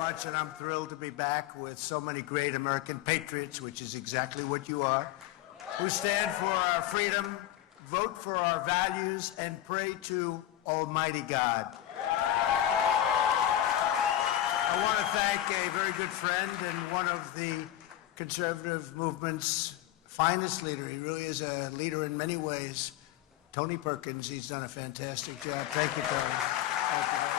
much, and I'm thrilled to be back with so many great American patriots, which is exactly what you are, who stand for our freedom, vote for our values, and pray to Almighty God. I want to thank a very good friend and one of the conservative movement's finest leader. He really is a leader in many ways. Tony Perkins, he's done a fantastic job. Thank you, Tony. Thank you very much.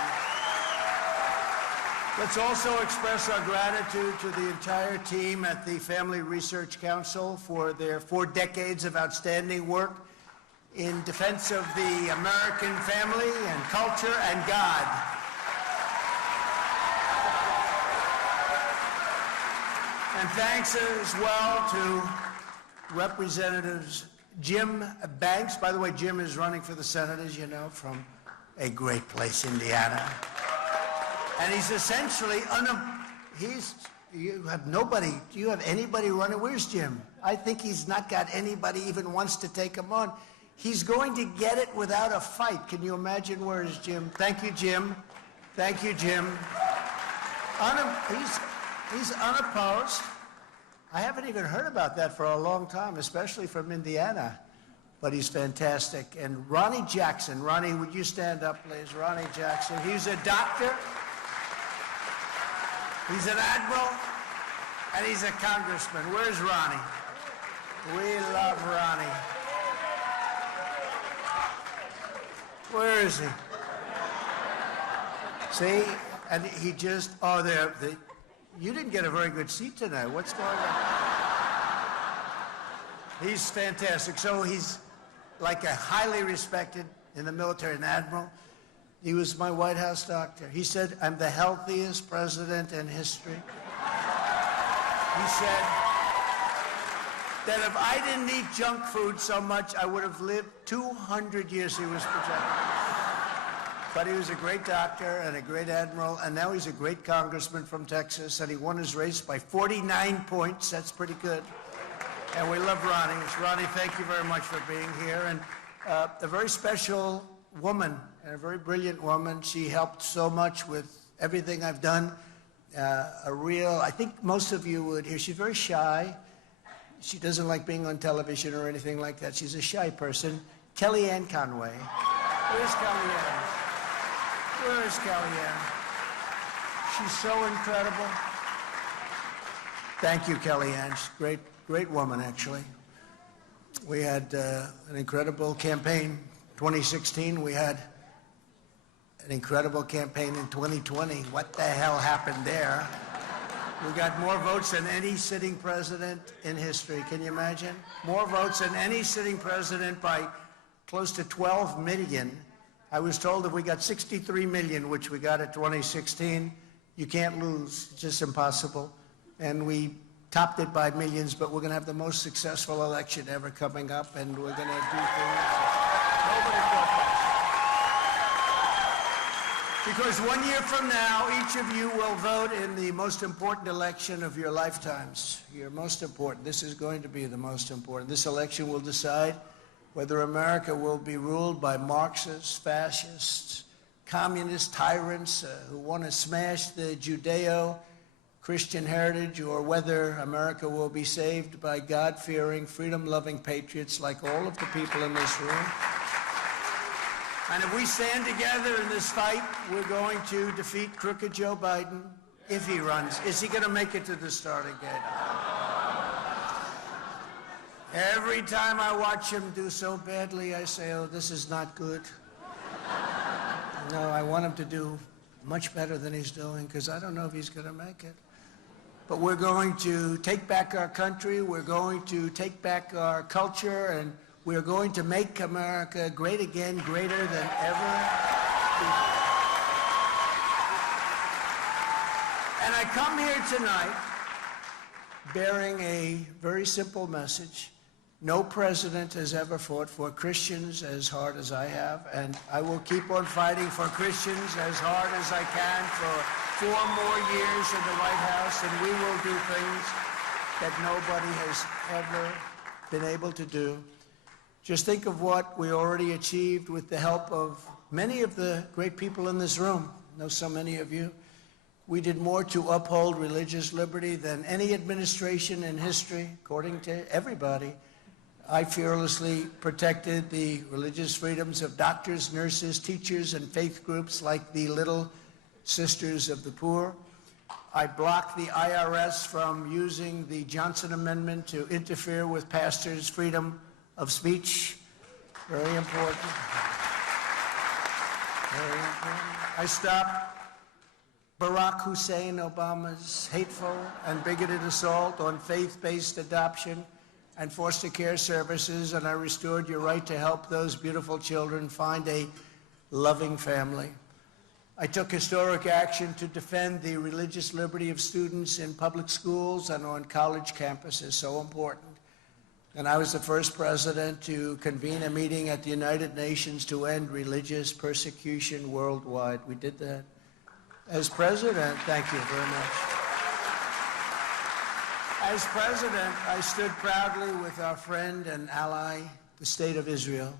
Let's also express our gratitude to the entire team at the Family Research Council for their 4 decades of outstanding work in defense of the American family and culture and God. And thanks as well to Representatives Jim Banks. By the way, Jim is running for the Senate, as you know, from a great place, Indiana. And he's essentially, you have nobody, do you have anybody running? Where's Jim? I think he's not got anybody even wants to take him on. He's going to get it without a fight. Can you imagine? Where is Jim? Thank you, Jim. Thank you, Jim. He's unopposed. I haven't even heard about that for a long time, especially from Indiana. But he's fantastic. And Ronnie Jackson. Ronnie, would you stand up, please? Ronnie Jackson. He's a doctor. He's an admiral. And he's a congressman. Where's Ronnie? We love Ronnie. Where is he? See? And he just, you didn't get a very good seat tonight. What's going on? He's fantastic. So he's like a highly respected in the military, an admiral. He was my White House doctor. He said, I'm the healthiest president in history. He said that if I didn't eat junk food so much, I would have lived 200 years, he was projecting. But he was a great doctor and a great admiral, and now he's a great congressman from Texas, and he won his race by 49 points. That's pretty good. And we love Ronnie. Ronnie, thank you very much for being here. And a very special woman, and a very brilliant woman. She helped so much with everything I've done. I think most of you would hear, she's very shy. She doesn't like being on television or anything like that. She's a shy person. Kellyanne Conway. Where's Kellyanne? Where is Kellyanne? She's so incredible. Thank you, Kellyanne. She's a great woman, actually. We had an incredible campaign. 2016, we had an incredible campaign in 2020. What the hell happened there? We got more votes than any sitting president in history. Can you imagine? More votes than any sitting president by close to 12 million. I was told if we got 63 million, which we got at 2016, you can't lose. It's just impossible. And we topped it by millions, but we're going to have the most successful election ever coming up, and we're going to do things nobody thought possible. Because 1 year from now, each of you will vote in the most important election of your lifetimes. Your most important. This is going to be the most important. This election will decide whether America will be ruled by Marxists, fascists, communist tyrants who want to smash the Judeo-Christian heritage, or whether America will be saved by God-fearing, freedom-loving patriots like all of the people in this room. And if we stand together in this fight, we're going to defeat crooked Joe Biden if he runs. Is he going to make it to the starting gate? Every time I watch him do so badly, I say, oh, this is not good. No, I want him to do much better than he's doing, because I don't know if he's going to make it. But we're going to take back our country, we're going to take back our culture, and we're going to make America great again, greater than ever before. And I come here tonight bearing a very simple message. No president has ever fought for Christians as hard as I have, and I will keep on fighting for Christians as hard as I can for 4 more years in the White House, and we will do things that nobody has ever been able to do. Just think of what we already achieved with the help of many of the great people in this room. I know so many of you. We did more to uphold religious liberty than any administration in history, according to everybody. I fearlessly protected the religious freedoms of doctors, nurses, teachers, and faith groups like the Little Sisters of the Poor. I blocked the IRS from using the Johnson Amendment to interfere with pastors' freedom of speech. Very important. Very important. I stopped Barack Hussein Obama's hateful and bigoted assault on faith-based adoption and foster care services, and I restored your right to help those beautiful children find a loving family. I took historic action to defend the religious liberty of students in public schools and on college campuses, so important. And I was the first president to convene a meeting at the United Nations to end religious persecution worldwide. We did that. As president, thank you very much. As president, I stood proudly with our friend and ally, the State of Israel.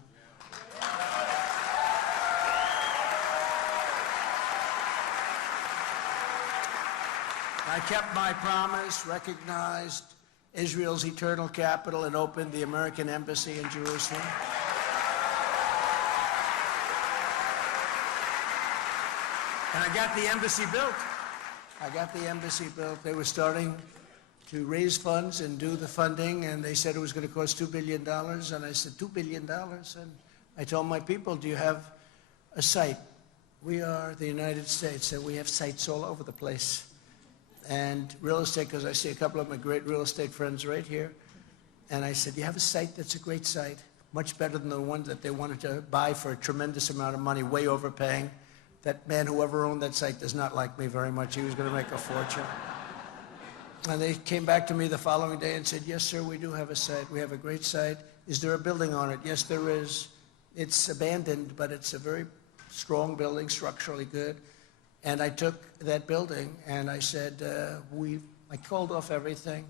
I kept my promise, recognized Israel's eternal capital, and opened the American embassy in Jerusalem. And I got the embassy built. They were starting to raise funds and do the funding, and they said it was going to cost $2 billion. And I said, $2 billion? And I told my people, do you have a site? We are the United States, and we have sites all over the place. And real estate, because I see a couple of my great real estate friends right here. And I said, you have a site that's a great site, much better than the one that they wanted to buy for a tremendous amount of money, way overpaying. That man, whoever owned that site, does not like me very much. He was going to make a fortune. And they came back to me the following day and said, yes, sir, we do have a site. We have a great site. Is there a building on it? Yes, there is. It's abandoned, but it's a very strong building, structurally good. And I took that building and I said, I called off everything.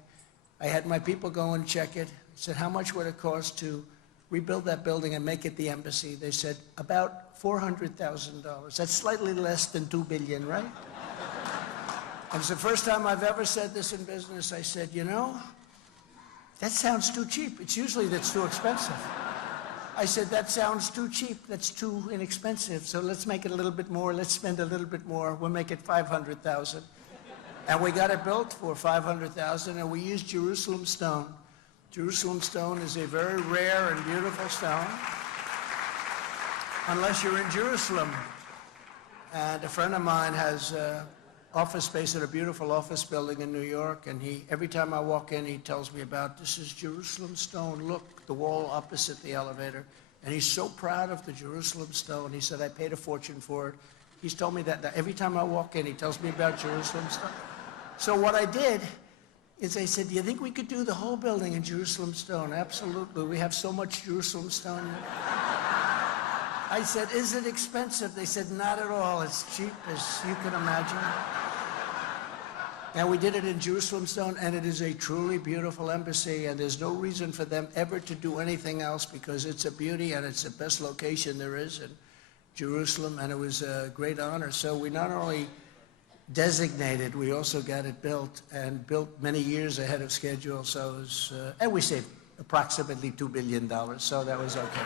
I had my people go and check it. I said, how much would it cost to rebuild that building and make it the embassy? They said, about $400,000. That's slightly less than $2 billion, right? And it's the first time I've ever said this in business. I said, you know, that sounds too cheap. It's usually that's too expensive. I said, that sounds too cheap. That's too inexpensive. So let's make it a little bit more. Let's spend a little bit more. We'll make it $500,000. And we got it built for $500,000, and we used Jerusalem stone. Jerusalem stone is a very rare and beautiful stone, unless you're in Jerusalem. And a friend of mine has office space at a beautiful office building in New York, and every time I walk in, he tells me about, this is Jerusalem stone. Look, the wall opposite the elevator. And he's so proud of the Jerusalem stone. He said, I paid a fortune for it. He's told me that every time I walk in, he tells me about Jerusalem stone. So what I did is I said, do you think we could do the whole building in Jerusalem stone? Absolutely. We have so much Jerusalem stone. I said, is it expensive? They said, not at all. It's cheap as you can imagine. And we did it in Jerusalem stone, and it is a truly beautiful embassy, and there's no reason for them ever to do anything else because it's a beauty and it's the best location there is in Jerusalem, and it was a great honor. So we not only designated, we also got it built, and built many years ahead of schedule. So it was, and we saved approximately $2 billion, so that was okay.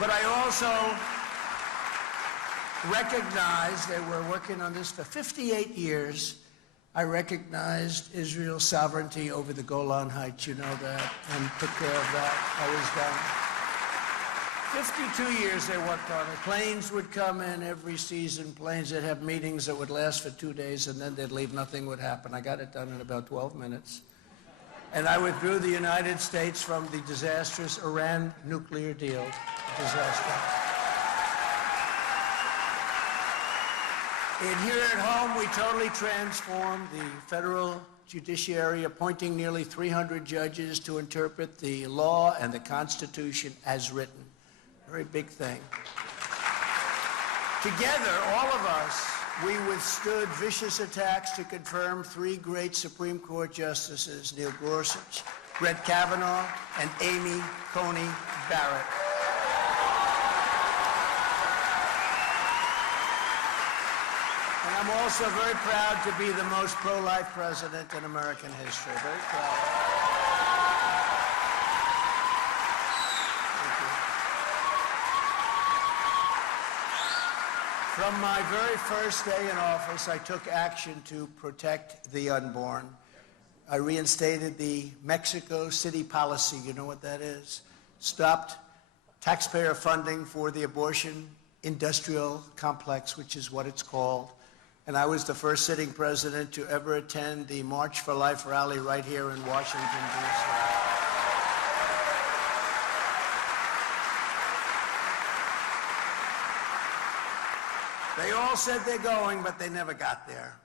But I also recognized, they were working on this for 58 years, I recognized Israel's sovereignty over the Golan Heights, you know that, and took care of that. I was done. 52 years they worked on it. Planes would come in every season, planes that have meetings that would last for 2 days, and then they'd leave, nothing would happen. I got it done in about 12 minutes. And I withdrew the United States from the disastrous Iran nuclear deal. Disaster. And here at home, we totally transformed the federal judiciary, appointing nearly 300 judges to interpret the law and the Constitution as written. Very big thing. Together, all of us, we withstood vicious attacks to confirm 3 great Supreme Court justices, Neil Gorsuch, Brett Kavanaugh, and Amy Coney Barrett. I'm also very proud to be the most pro-life president in American history. Very proud. Thank you. From my very first day in office, I took action to protect the unborn. I reinstated the Mexico City policy. You know what that is? Stopped taxpayer funding for the abortion industrial complex, which is what it's called. And I was the first sitting president to ever attend the March for Life rally right here in Washington, D.C. They all said they're going, but they never got there.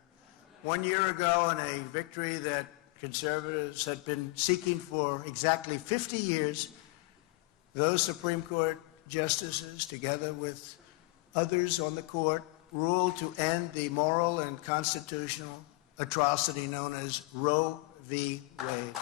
1 year ago, in a victory that conservatives had been seeking for exactly 50 years, those Supreme Court justices, together with others on the court, ruled to end the moral and constitutional atrocity known as Roe v. Wade.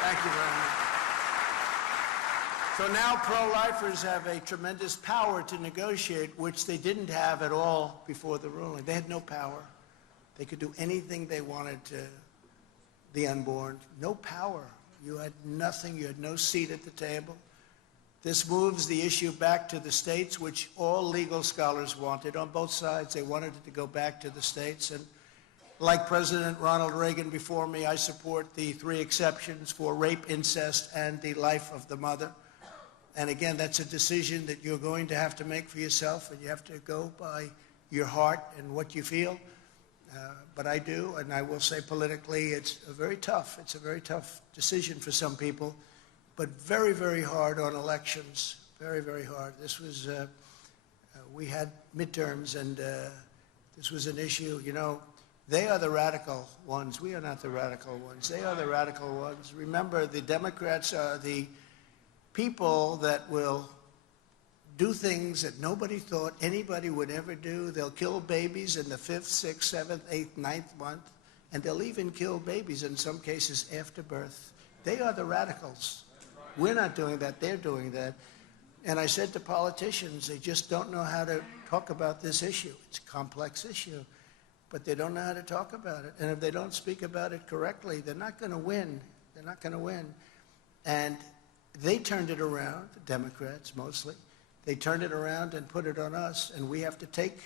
Thank you very much. So now pro-lifers have a tremendous power to negotiate, which they didn't have at all before the ruling. They had no power. They could do anything they wanted to the unborn. No power. You had nothing. You had no seat at the table. This moves the issue back to the states, which all legal scholars wanted. On both sides, they wanted it to go back to the states. And like President Ronald Reagan before me, I support the 3 exceptions for rape, incest, and the life of the mother. And again, that's a decision that you're going to have to make for yourself, and you have to go by your heart and what you feel. But I do, and I will say politically, it's a very tough decision for some people, but very, very hard on elections. Very, very hard. This was, we had midterms, and this was an issue, you know. They are the radical ones. We are not the radical ones. They are the radical ones. Remember, the Democrats are the people that will do things that nobody thought anybody would ever do. They'll kill babies in the 5th, 6th, 7th, 8th, 9th month, and they'll even kill babies in some cases after birth. They are the radicals. We're not doing that. They're doing that. And I said to politicians, they just don't know how to talk about this issue. It's a complex issue. But they don't know how to talk about it. And if they don't speak about it correctly, they're not going to win. They're not going to win. And they turned it around, the Democrats mostly. They turned it around and put it on us. And we have to take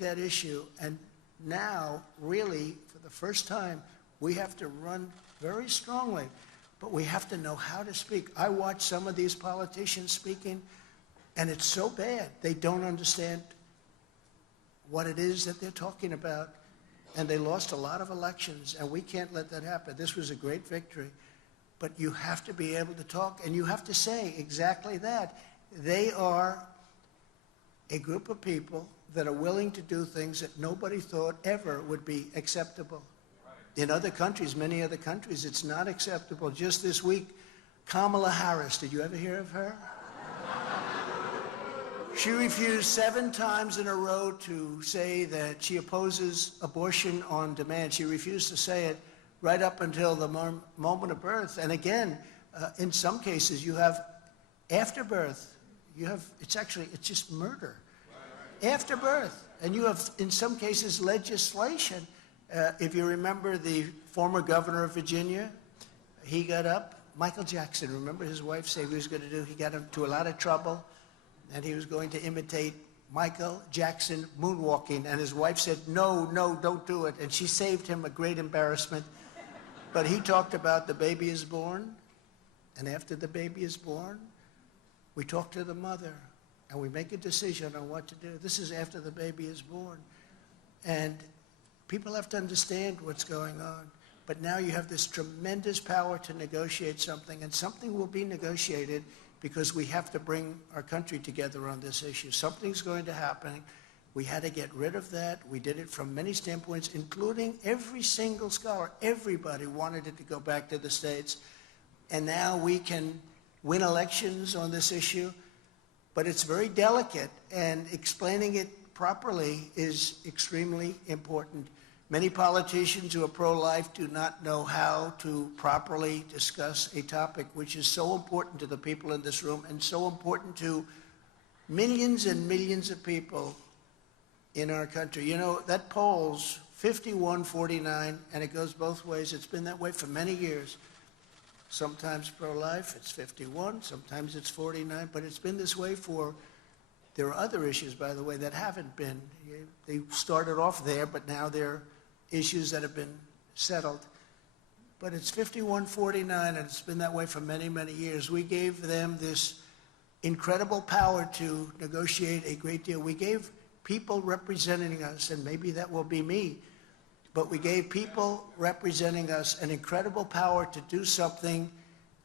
that issue. And now, really, for the first time, we have to run very strongly. But we have to know how to speak. I watch some of these politicians speaking, and it's so bad. They don't understand what it is that they're talking about, and they lost a lot of elections, and we can't let that happen. This was a great victory, but you have to be able to talk, and you have to say exactly that. They are a group of people that are willing to do things that nobody thought ever would be acceptable. In other countries, many other countries, it's not acceptable. Just this week, Kamala Harris, did you ever hear of her? She refused 7 times in a row to say that she opposes abortion on demand. She refused to say it right up until the moment of birth. And again, in some cases, you have after birth. It's just murder. After birth. And you have, in some cases, legislation. If you remember the former governor of Virginia, he got up. Michael Jackson, remember his wife said he was going to do, he got into a lot of trouble. And he was going to imitate Michael Jackson moonwalking. And his wife said, no, don't do it. And she saved him a great embarrassment. But he talked about the baby is born. And after the baby is born, we talk to the mother. And we make a decision on what to do. This is after the baby is born. And people have to understand what's going on. But now you have this tremendous power to negotiate something. And something will be negotiated because we have to bring our country together on this issue. Something's going to happen. We had to get rid of that. We did it from many standpoints, including every single scholar. Everybody wanted it to go back to the states. and now we can win elections on this issue. But it's very delicate, and explaining it properly is extremely important. Many politicians who are pro-life do not know how to properly discuss a topic which is so important to the people in this room and so important to millions and millions of people in our country. You know, that poll's 51-49, and it goes both ways. It's been that way for many years. Sometimes pro-life, it's 51, sometimes it's 49, but it's been this way there are other issues, by the way, that haven't been. They started off there, but now they're issues that have been settled. But it's 51-49, and it's been that way for many, many years. We gave them this incredible power to negotiate a great deal. We gave people representing us, and maybe that will be me, but we gave people representing us an incredible power to do something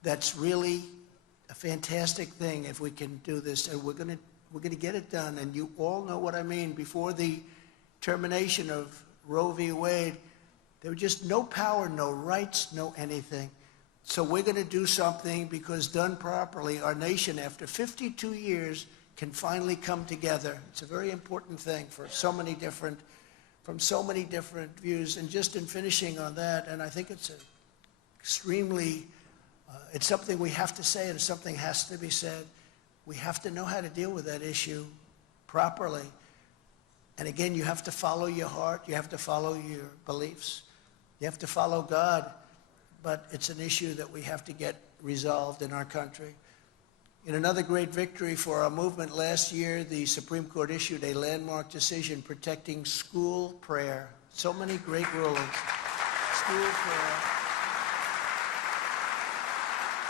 that's really a fantastic thing if we can do this. And we're going to get it done. And you all know what I mean. Before the termination of Roe v. Wade, there was just no power, no rights, no anything. So we're going to do something because done properly, our nation, after 52 years, can finally come together. It's a very important thing for so many different from so many different views. And just in finishing on that, and I think it's it's something we have to say, and something has to be said. We have to know how to deal with that issue properly. And again, you have to follow your heart. You have to follow your beliefs. You have to follow God. But it's an issue that we have to get resolved in our country. In another great victory for our movement last year, the Supreme Court issued a landmark decision protecting school prayer. So many great rulings. School prayer.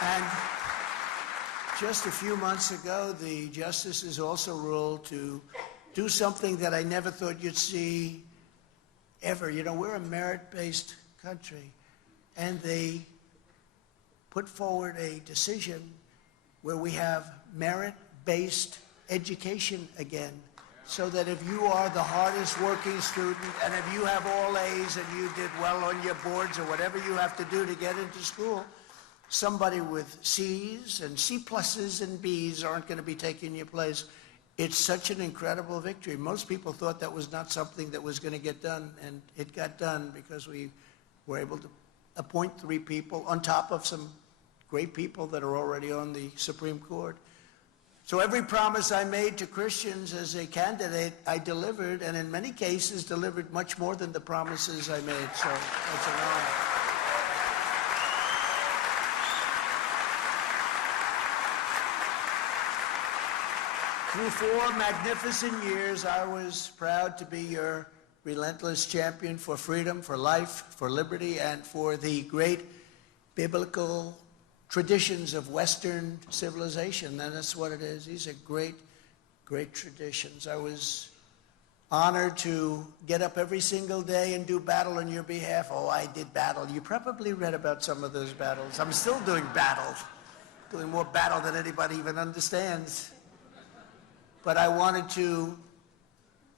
And just a few months ago, the justices also ruled to do something that I never thought you'd see ever. You know, we're a merit-based country, and they put forward a decision where we have merit-based education again, so that if you are the hardest working student, and if you have all A's and you did well on your boards or whatever you have to do to get into school, somebody with C's and C pluses and B's aren't going to be taking your place. It's such an incredible victory. Most people thought that was not something that was going to get done, and it got done because we were able to appoint 3 people on top of some great people that are already on the Supreme Court. So every promise I made to Christians as a candidate, I delivered, and in many cases delivered much more than the promises I made. So it's an honor. Through 4 magnificent years, I was proud to be your relentless champion for freedom, for life, for liberty, and for the great biblical traditions of Western civilization. And that's what it is. These are great, great traditions. I was honored to get up every single day and do battle on your behalf. Oh, I did battle. You probably read about some of those battles. I'm still doing battle, doing more battle than anybody even understands. But I wanted to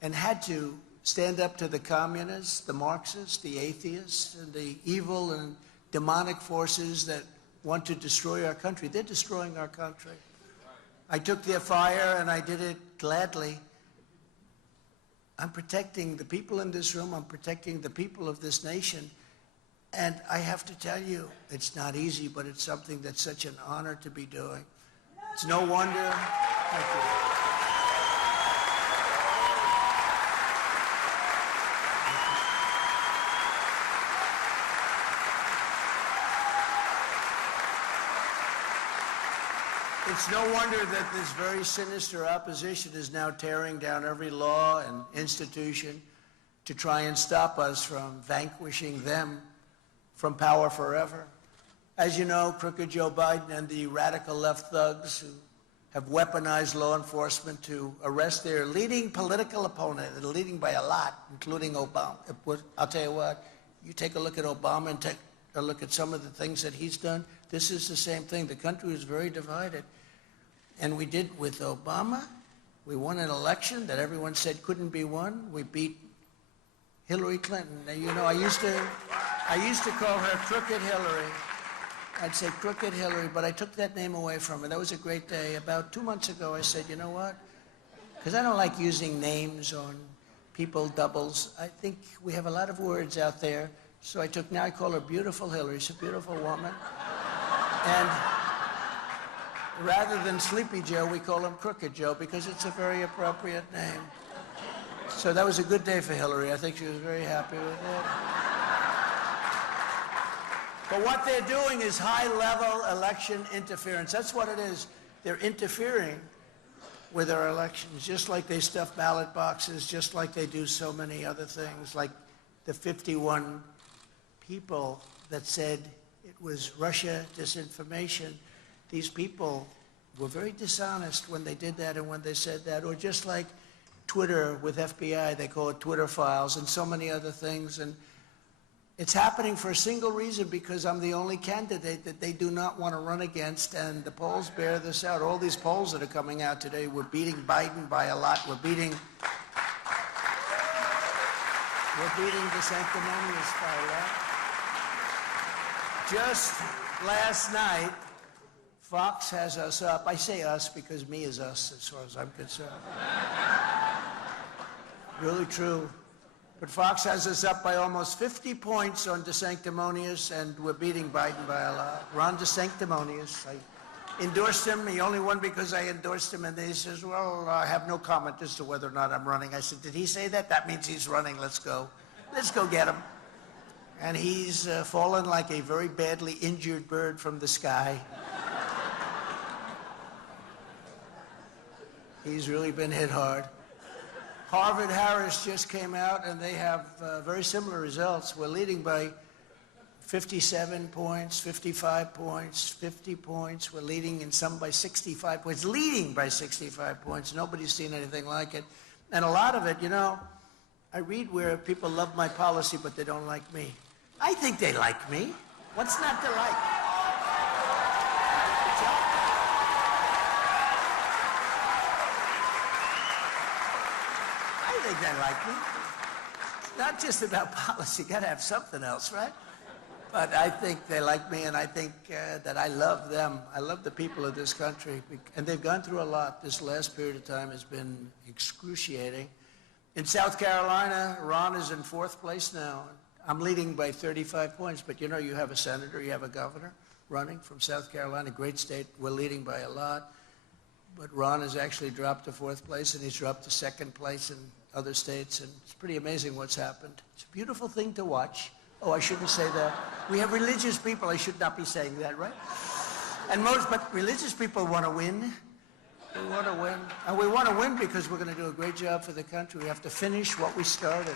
and had to stand up to the communists, the Marxists, the atheists, and the evil and demonic forces that want to destroy our country. They're destroying our country. I took their fire, and I did it gladly. I'm protecting the people in this room. I'm protecting the people of this nation. And I have to tell you, it's not easy, but it's something that's such an honor to be doing. It's no wonder. Thank you. It's no wonder that this very sinister opposition is now tearing down every law and institution to try and stop us from vanquishing them from power forever. As you know, crooked Joe Biden and the radical left thugs who have weaponized law enforcement to arrest their leading political opponent, and leading by a lot, including Obama. I'll tell you what, you take a look at Obama and take a look at some of the things that he's done. This is the same thing. The country is very divided. And we did with Obama. We won an election that everyone said couldn't be won. We beat Hillary Clinton. Now, you know, I used to call her Crooked Hillary. I'd say Crooked Hillary, but I took that name away from her. That was a great day. About 2 months ago, I said, you know what? Because I don't like using names on people, doubles. I think we have a lot of words out there. So now I call her Beautiful Hillary. She's a beautiful woman. And rather than Sleepy Joe, we call him Crooked Joe because it's a very appropriate name. So that was a good day for Hillary. I think she was very happy with it. But what they're doing is high-level election interference. That's what it is. They're interfering with our elections, just like they stuff ballot boxes, just like they do so many other things, like the 51 people that said it was Russia disinformation. These people were very dishonest when they did that and when they said that, or just like Twitter with FBI, they call it Twitter files, and so many other things. And it's happening for a single reason, because I'm the only candidate that they do not want to run against, and the polls bear this out. All these polls that are coming out today, we're beating Biden by a lot. We're beating the sanctimonious by a lot. Just last night, Fox has us up. I say us because me is us as far as I'm concerned. Really true. But Fox has us up by almost 50 points on DeSanctimonious, and we're beating Biden by a lot. Ron DeSanctimonious. I endorsed him. He only won because I endorsed him, and then he says, well, I have no comment as to whether or not I'm running. I said, did he say that? That means he's running. Let's go. Let's go get him. And he's fallen like a very badly injured bird from the sky. He's really been hit hard. Harvard-Harris just came out, and they have very similar results. We're leading by 57 points, 55 points, 50 points. We're leading in some by 65 points, leading by 65 points. Nobody's seen anything like it. And a lot of it, you know, I read where people love my policy, but they don't like me. I think they like me. What's not to like? I think they like me. Not just about policy. Got to have something else, right? But I think they like me, and I think that I love them. I love the people of this country. And they've gone through a lot. This last period of time has been excruciating. In South Carolina, Ron is in 4th place now. I'm leading by 35 points, but you know, you have a senator, you have a governor running from South Carolina, great state. We're leading by a lot. But Ron has actually dropped to 4th place, and he's dropped to 2nd place in other states, and it's pretty amazing what's happened. It's a beautiful thing to watch. Oh, I shouldn't say that. We have religious people. I should not be saying that, right? But religious people want to win. We want to win. And we want to win because we're going to do a great job for the country. We have to finish what we started.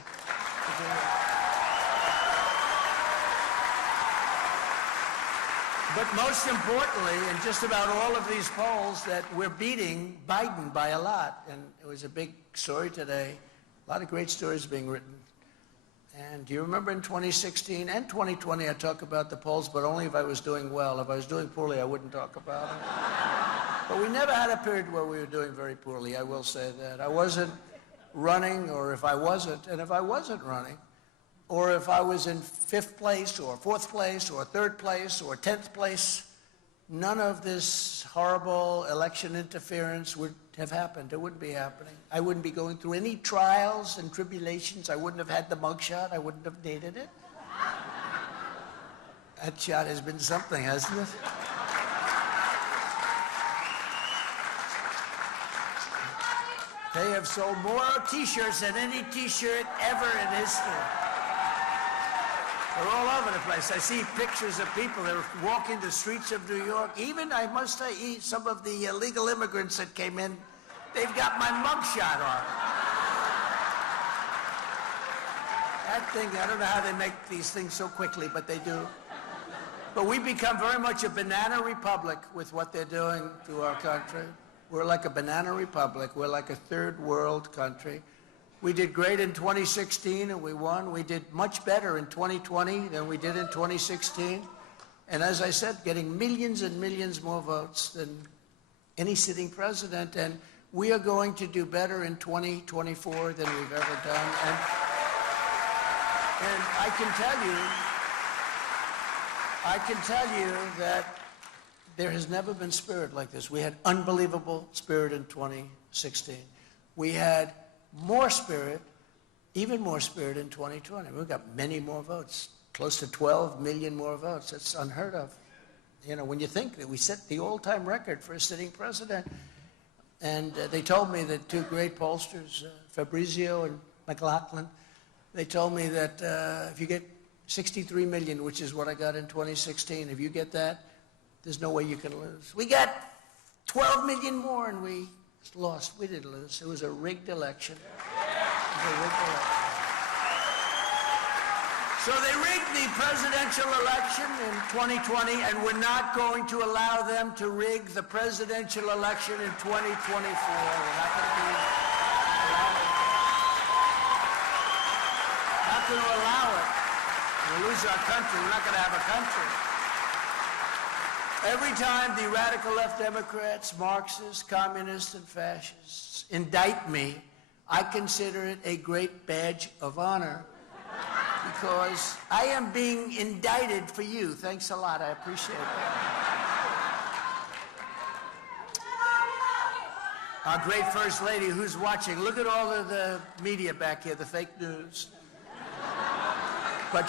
But most importantly, in just about all of these polls, that we're beating Biden by a lot. And it was a big story today. A lot of great stories being written. And do you remember in 2016 and 2020, I talk about the polls, but only if I was doing well. If I was doing poorly, I wouldn't talk about it. But we never had a period where we were doing very poorly, I will say that. I wasn't running, or if I wasn't, and if I wasn't running, or if I was in 5th place, or 4th place, or 3rd place, or 10th place, none of this horrible election interference would have happened. It wouldn't be happening. I wouldn't be going through any trials and tribulations. I wouldn't have had the mugshot. I wouldn't have needed it. That shot has been something, hasn't it? They have sold more T-shirts than any T-shirt ever in history. They're all over the place. I see pictures of people that are walking the streets of New York. Even, I must say, some of the illegal immigrants that came in, they've got my mugshot on. That thing, I don't know how they make these things so quickly, but they do. But we've become very much a banana republic with what they're doing to our country. We're like a banana republic. We're like a 3rd world country. We did great in 2016, and we won. We did much better in 2020 than we did in 2016. And as I said, getting millions and millions more votes than any sitting president. And we are going to do better in 2024 than we've ever done. And I can tell you, I can tell you that there has never been spirit like this. We had unbelievable spirit in 2016. We had more spirit, even more spirit in 2020. We got many more votes, close to 12 million more votes. That's unheard of. You know, when you think that we set the all-time record for a sitting president, and they told me that two great pollsters, Fabrizio and McLaughlin, they told me that if you get 63 million, which is what I got in 2016, if you get that, there's no way you can lose. We got 12 million more and we lost. We didn't lose. It was a rigged election. It was a rigged election. So they rigged the presidential election in 2020, and we're not going to allow them to rig the presidential election in 2024. We're not going to allow it. We'll lose our country. We're not going to have a country. Every time the radical left Democrats, Marxists, communists, and fascists indict me, I consider it a great badge of honor, because I am being indicted for you. Thanks a lot. I appreciate that. Our great First Lady who's watching. Look at all of the media back here, the fake news. But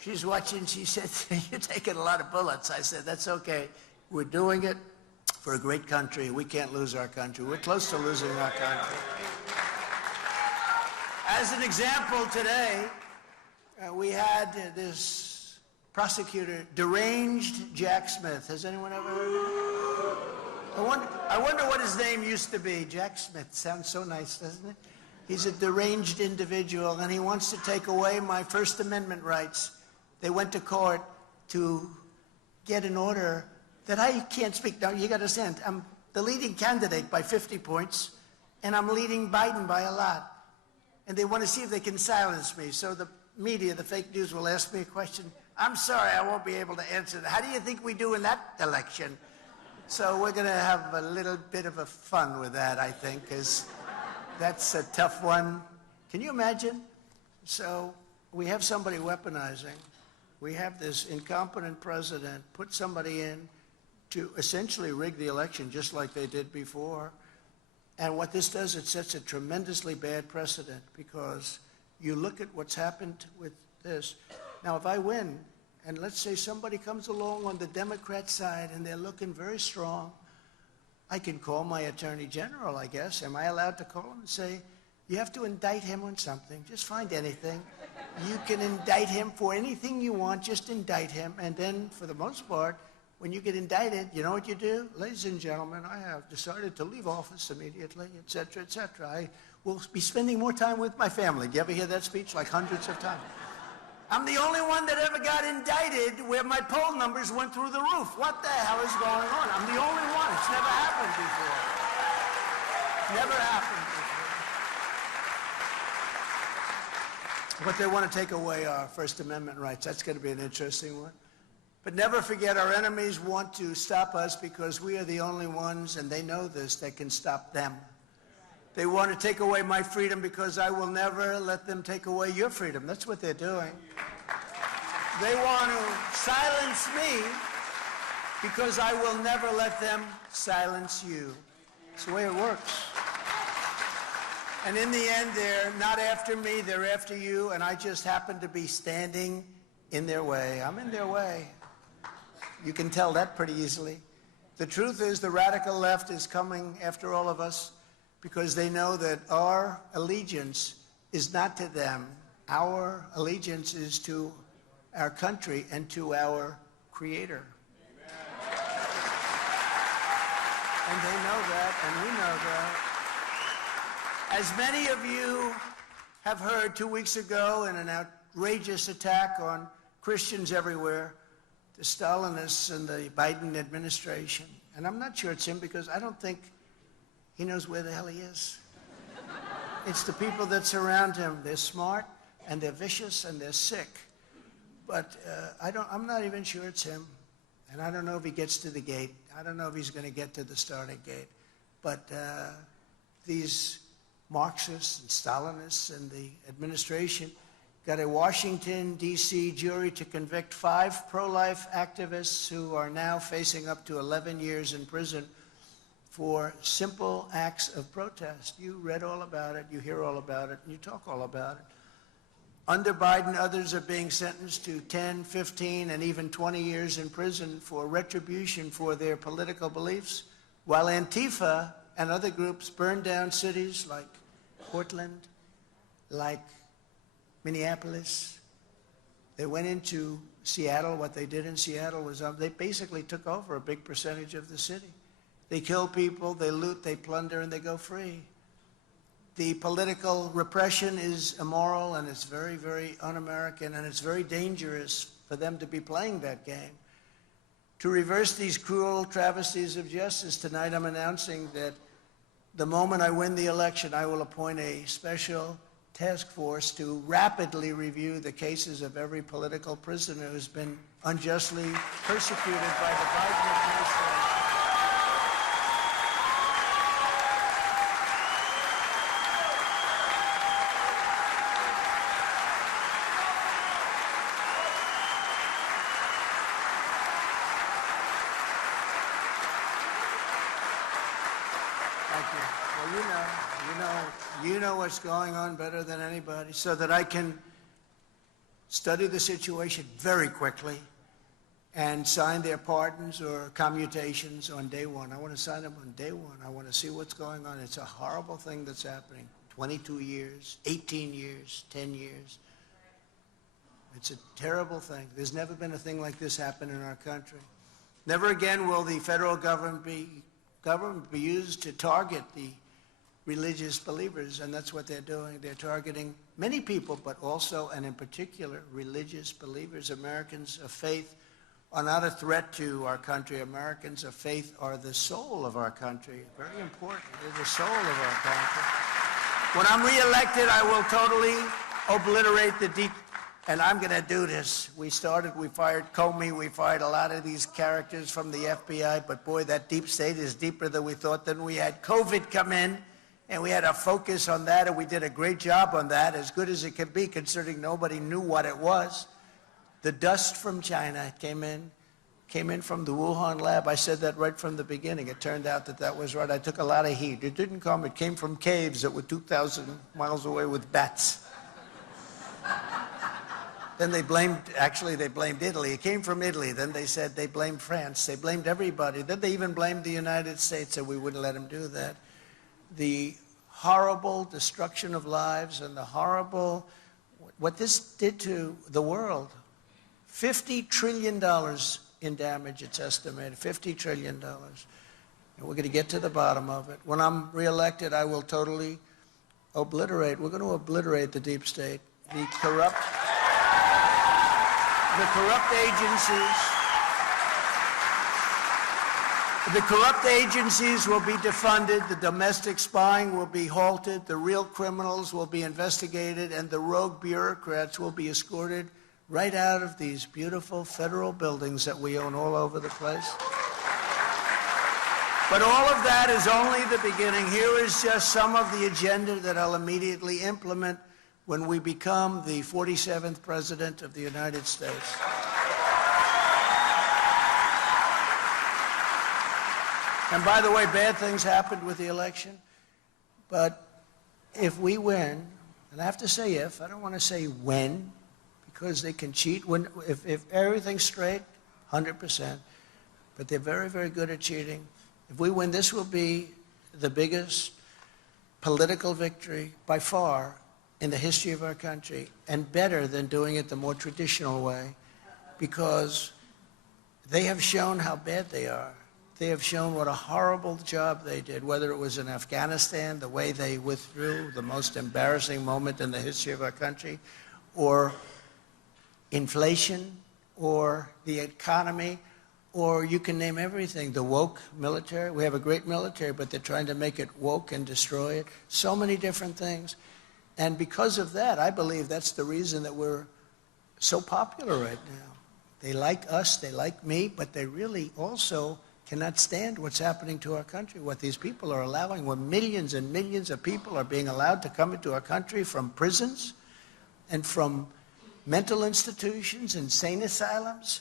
she's watching. She said, "You're taking a lot of bullets." I said, "That's okay. We're doing it for a great country. We can't lose our country. We're close to losing our country." As an example, today, we had this prosecutor, deranged Jack Smith. Has anyone ever heard of him? I wonder what his name used to be. Jack Smith. Sounds so nice, doesn't it? He's a deranged individual, and he wants to take away my First Amendment rights. They went to court to get an order that I can't speak. Now, you got to understand, I'm the leading candidate by 50 points, and I'm leading Biden by a lot. And they want to see if they can silence me. So the media, the fake news, will ask me a question. I'm sorry, I won't be able to answer that. How do you think we do in that election? So we're going to have a little bit of a fun with that, I think, because that's a tough one. Can you imagine? So we have somebody weaponizing. We have this incompetent president put somebody in to essentially rig the election just like they did before. And what this does, it sets a tremendously bad precedent, because you look at what's happened with this. Now, if I win, and let's say somebody comes along on the Democrat side and they're looking very strong, I can call my attorney general, I guess. Am I allowed to call him and say, you have to indict him on something. Just find anything. You can indict him for anything you want. Just indict him. And then, for the most part, when you get indicted, you know what you do? Ladies and gentlemen, I have decided to leave office immediately, et cetera, et cetera. I will be spending more time with my family. Do you ever hear that speech? Like hundreds of times. I'm the only one that ever got indicted where my poll numbers went through the roof. What the hell is going on? I'm the only one. It's never happened before. Never happened before. But they want to take away our First Amendment rights. That's going to be an interesting one. But never forget, our enemies want to stop us because we are the only ones, and they know this, that can stop them. They want to take away my freedom because I will never let them take away your freedom. That's what they're doing. They want to silence me because I will never let them silence you. It's the way it works. And in the end, they're not after me, they're after you, and I just happen to be standing in their way. I'm in their way. You can tell that pretty easily. The truth is, the radical left is coming after all of us because they know that our allegiance is not to them. Our allegiance is to our country and to our Creator. Amen. And they know that, and we know that. As many of you have heard 2 weeks ago in an outrageous attack on Christians everywhere, the Stalinists and the Biden administration. And I'm not sure it's him because I don't think he knows where the hell he is. It's the people that surround him. They're smart and they're vicious and they're sick. But I'm not even sure it's him. And I don't know if he gets to the gate. I don't know if he's going to get to the starting gate. But these Marxists and Stalinists and the administration got a Washington, D.C. jury to convict 5 pro-life activists who are now facing up to 11 years in prison for simple acts of protest. You read all about it, you hear all about it, and you talk all about it. Under Biden, others are being sentenced to 10, 15, and even 20 years in prison for retribution for their political beliefs, while Antifa and other groups burned down cities like Portland, like Minneapolis. They went into Seattle. What they did in Seattle was they basically took over a big percentage of the city. They kill people, they loot, they plunder, and they go free. The political repression is immoral, and it's very, very un-American, and it's very dangerous for them to be playing that game. To reverse these cruel travesties of justice, tonight I'm announcing that the moment I win the election, I will appoint a special task force to rapidly review the cases of every political prisoner who's been unjustly persecuted by the Biden administration. You know what's going on better than anybody, so that I can study the situation very quickly and sign their pardons or commutations on day one. I want to sign them on day one. I want to see what's going on. It's a horrible thing that's happening. 22 years, 18 years, 10 years. It's a terrible thing. There's never been a thing like this happen in our country. Never again will the federal government be used to target the religious believers, and that's what they're doing. They're targeting many people, but also, and in particular, religious believers. Americans of faith are not a threat to our country. Americans of faith are the soul of our country. Very important. They're the soul of our country. When I'm reelected, I will totally obliterate the deep, and I'm going to do this. We fired Comey, we fired a lot of these characters from the FBI, but boy, that deep state is deeper than we thought. Then we had COVID come in, and we had a focus on that, and we did a great job on that, as good as it could be, considering nobody knew what it was. The dust from China came in from the Wuhan lab. I said that right from the beginning. It turned out that that was right. I took a lot of heat. It didn't come. It came from caves that were 2,000 miles away with bats. Then they blamed Italy. It came from Italy. Then they said they blamed France. They blamed everybody. Then they even blamed the United States, and we wouldn't let them do that. The horrible destruction of lives and the horrible, what this did to the world. $50 trillion in damage, it's estimated, $50 trillion. And we're going to get to the bottom of it. When I'm reelected, I will totally we're going to obliterate the deep state, the corrupt agencies. The corrupt agencies will be defunded, the domestic spying will be halted, the real criminals will be investigated, and the rogue bureaucrats will be escorted right out of these beautiful federal buildings that we own all over the place. But all of that is only the beginning. Here is just some of the agenda that I'll immediately implement when we become the 47th President of the United States. And by the way, bad things happened with the election, but if we win, and I have to say if, I don't want to say when, because they can cheat. If everything's straight, 100%, but they're very, very good at cheating. If we win, this will be the biggest political victory by far in the history of our country, and better than doing it the more traditional way, because they have shown how bad they are. They have shown what a horrible job they did, whether it was in Afghanistan, the way they withdrew, the most embarrassing moment in the history of our country, or inflation, or the economy, or you can name everything. The woke military. We have a great military, but they're trying to make it woke and destroy it. So many different things. And because of that, I believe that's the reason that we're so popular right now. They like us, they like me, but they really also cannot stand what's happening to our country, what these people are allowing, where millions and millions of people are being allowed to come into our country from prisons and from mental institutions, insane asylums,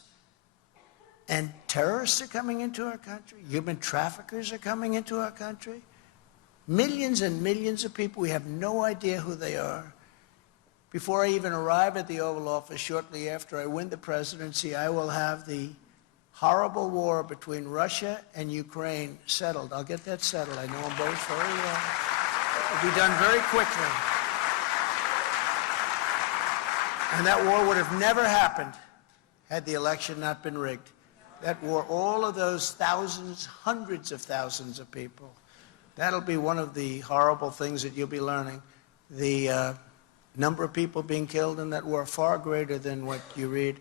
and terrorists are coming into our country. Human traffickers are coming into our country. Millions and millions of people, we have no idea who they are. Before I even arrive at the Oval Office, shortly after I win the presidency, I will have the horrible war between Russia and Ukraine settled. I'll get that settled. I know them both very well. It'll be done very quickly. And that war would have never happened had the election not been rigged. That war, all of those thousands, hundreds of thousands of people, that'll be one of the horrible things that you'll be learning. The number of people being killed in that war, far greater than what you read.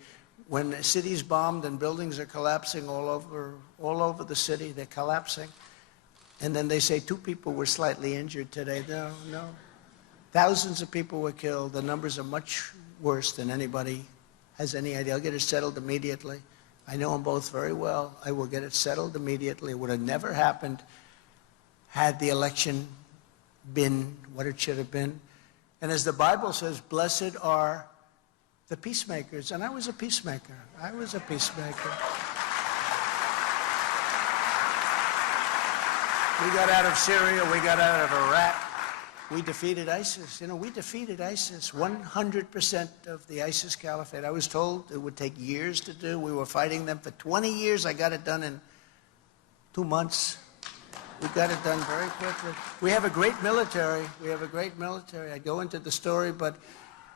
When a city's bombed and buildings are collapsing all over the city, they're collapsing. And then they say 2 people were slightly injured today. No. Thousands of people were killed. The numbers are much worse than anybody has any idea. I'll get it settled immediately. I know them both very well. I will get it settled immediately. It would have never happened had the election been what it should have been. And as the Bible says, blessed are the peacemakers. And I was a peacemaker. I was a peacemaker. We got out of Syria. We got out of Iraq. We defeated ISIS. You know, we defeated ISIS, 100% of the ISIS caliphate. I was told it would take years to do. We were fighting them for 20 years. I got it done in 2 months. We got it done very quickly. We have a great military. We have a great military. I go into the story, but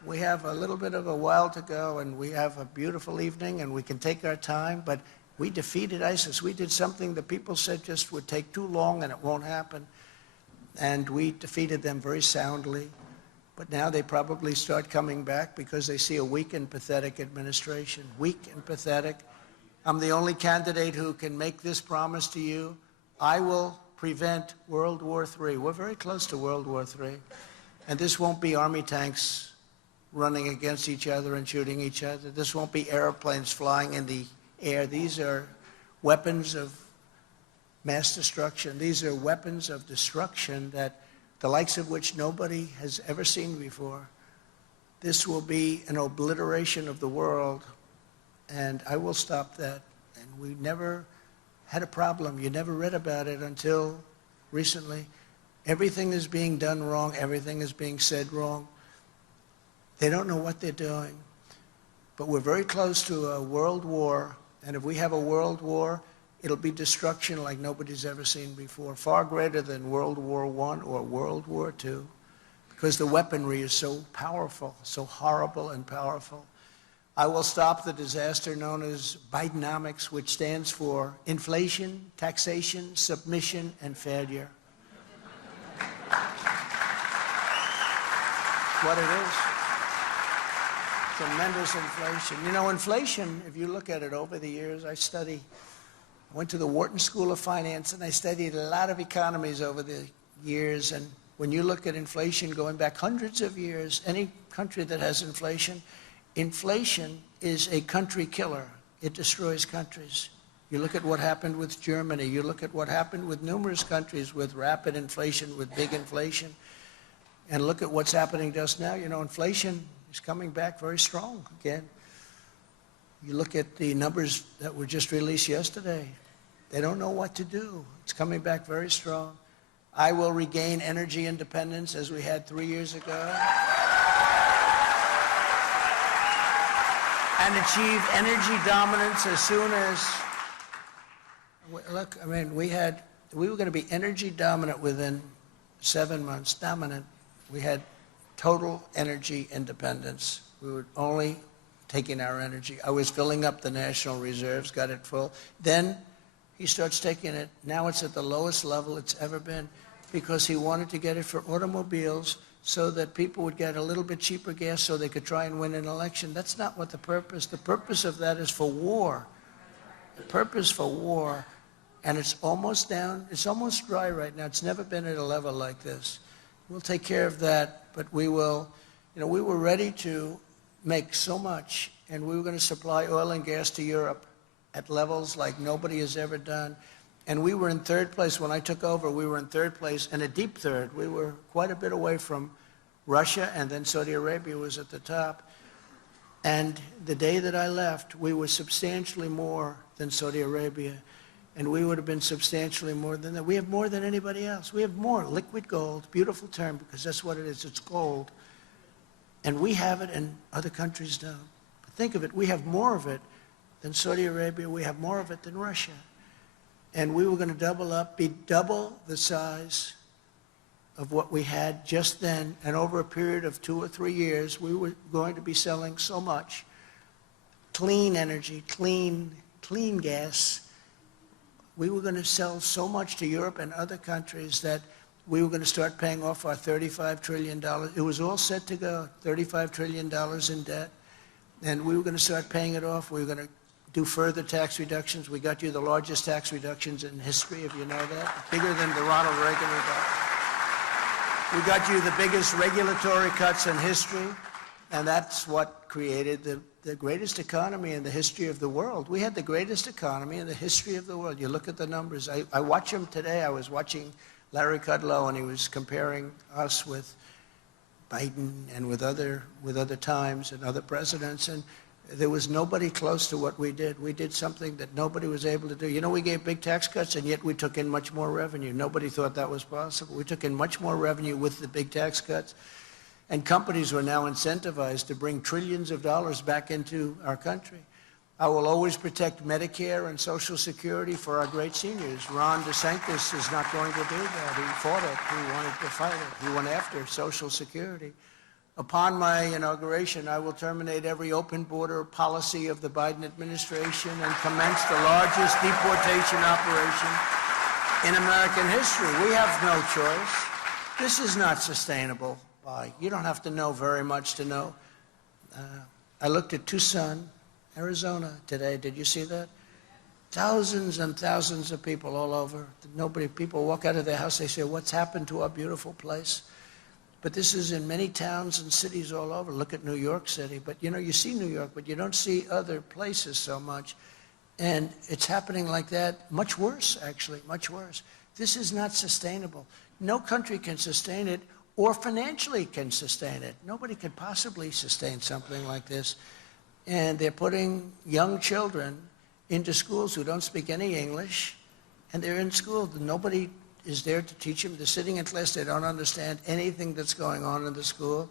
we have a little bit of a while to go, and we have a beautiful evening, and we can take our time. But we defeated ISIS. We did something that people said just would take too long, and it won't happen. And we defeated them very soundly. But now they probably start coming back because they see a weak and pathetic administration. Weak and pathetic. I'm the only candidate who can make this promise to you. I will prevent World War III. We're very close to World War III. And this won't be army tanks running against each other and shooting each other. This won't be airplanes flying in the air. These are weapons of mass destruction. These are weapons of destruction that the likes of which nobody has ever seen before. This will be an obliteration of the world, and I will stop that. And we never had a problem. You never read about it until recently. Everything is being done wrong. Everything is being said wrong. They don't know what they're doing. But we're very close to a world war, and if we have a world war, it'll be destruction like nobody's ever seen before, far greater than World War I or World War II, because the weaponry is so powerful, so horrible and powerful. I will stop the disaster known as Bidenomics, which stands for inflation, taxation, submission, and failure. What it is. Tremendous inflation. You know, inflation, if you look at it over the years, I went to the Wharton School of Finance, and I studied a lot of economies over the years. And when you look at inflation going back hundreds of years, any country that has inflation is a country killer. It destroys countries. You look at what happened with Germany. You look at what happened with numerous countries with rapid inflation, with big inflation. And look at what's happening just now. You know, inflation is coming back very strong again. You look at the numbers that were just released yesterday. They don't know what to do. It's coming back very strong. I will regain energy independence as we had 3 years ago. And achieve energy dominance as soon as, look, I mean, we were going to be energy dominant within 7 months, dominant. We had total energy independence. We were only taking our energy. I was filling up the national reserves, got it full. Then he starts taking it. Now it's at the lowest level it's ever been because he wanted to get it for automobiles so that people would get a little bit cheaper gas so they could try and win an election. That's not what the purpose of that is for war. The purpose for war, and it's almost down, it's almost dry right now. It's never been at a level like this. We'll take care of that, but we will, you know, we were ready to make so much, and we were going to supply oil and gas to Europe at levels like nobody has ever done. And we were in third place. When I took over, we were in third place, and a deep third. We were quite a bit away from Russia, and then Saudi Arabia was at the top. And the day that I left, we were substantially more than Saudi Arabia, and we would have been substantially more than that. We have more than anybody else. We have more liquid gold, beautiful term, because that's what it is, it's gold. And we have it and other countries don't. But think of it, we have more of it than Saudi Arabia, we have more of it than Russia. And we were going to double up, be double the size of what we had just then, and over a period of 2 or 3 years, we were going to be selling so much clean energy, clean gas. We were going to sell so much to Europe and other countries that we were going to start paying off our $35 trillion. It was all set to go, $35 trillion in debt, and we were going to start paying it off. We were going to do further tax reductions. We got you the largest tax reductions in history, if you know that, bigger than the Ronald Reagan got. We got you the biggest regulatory cuts in history, and that's what created the greatest economy in the history of the world. We had the greatest economy in the history of the world. You look at the numbers. I watch them today. I was watching Larry Kudlow, and he was comparing us with Biden and with other times and other presidents, and there was nobody close to what we did. We did something that nobody was able to do. You know, we gave big tax cuts, and yet we took in much more revenue. Nobody thought that was possible. We took in much more revenue with the big tax cuts, and companies were now incentivized to bring trillions of dollars back into our country. I will always protect Medicare and Social Security for our great seniors. Ron DeSantis is not going to do that. He fought it. He wanted to fight it. He went after Social Security. Upon my inauguration, I will terminate every open border policy of the Biden administration and commence the largest deportation operation in American history. We have no choice. This is not sustainable. You don't have to know very much to know. I looked at Tucson, Arizona today. Did you see that? Thousands and thousands of people all over. People walk out of their house, they say, what's happened to our beautiful place? But this is in many towns and cities all over. Look at New York City. But, you know, you see New York, but you don't see other places so much. And it's happening like that. Much worse, actually, much worse. This is not sustainable. No country can sustain it or financially can sustain it. Nobody could possibly sustain something like this. And they're putting young children into schools who don't speak any English, and they're in school. Nobody is there to teach them. They're sitting in class. They don't understand anything that's going on in the school.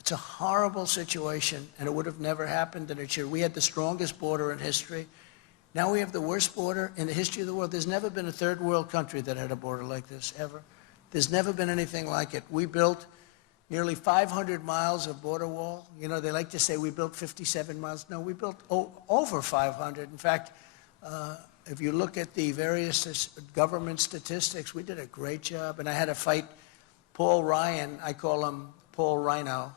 It's a horrible situation, and it would have never happened in a year. We had the strongest border in history. Now we have the worst border in the history of the world. There's never been a third world country that had a border like this, ever. There's never been anything like it. We built nearly 500 miles of border wall. You know, they like to say we built 57 miles. No, we built over 500. In fact, if you look at the various government statistics, we did a great job. And I had to fight Paul Ryan. I call him Paul Rhino.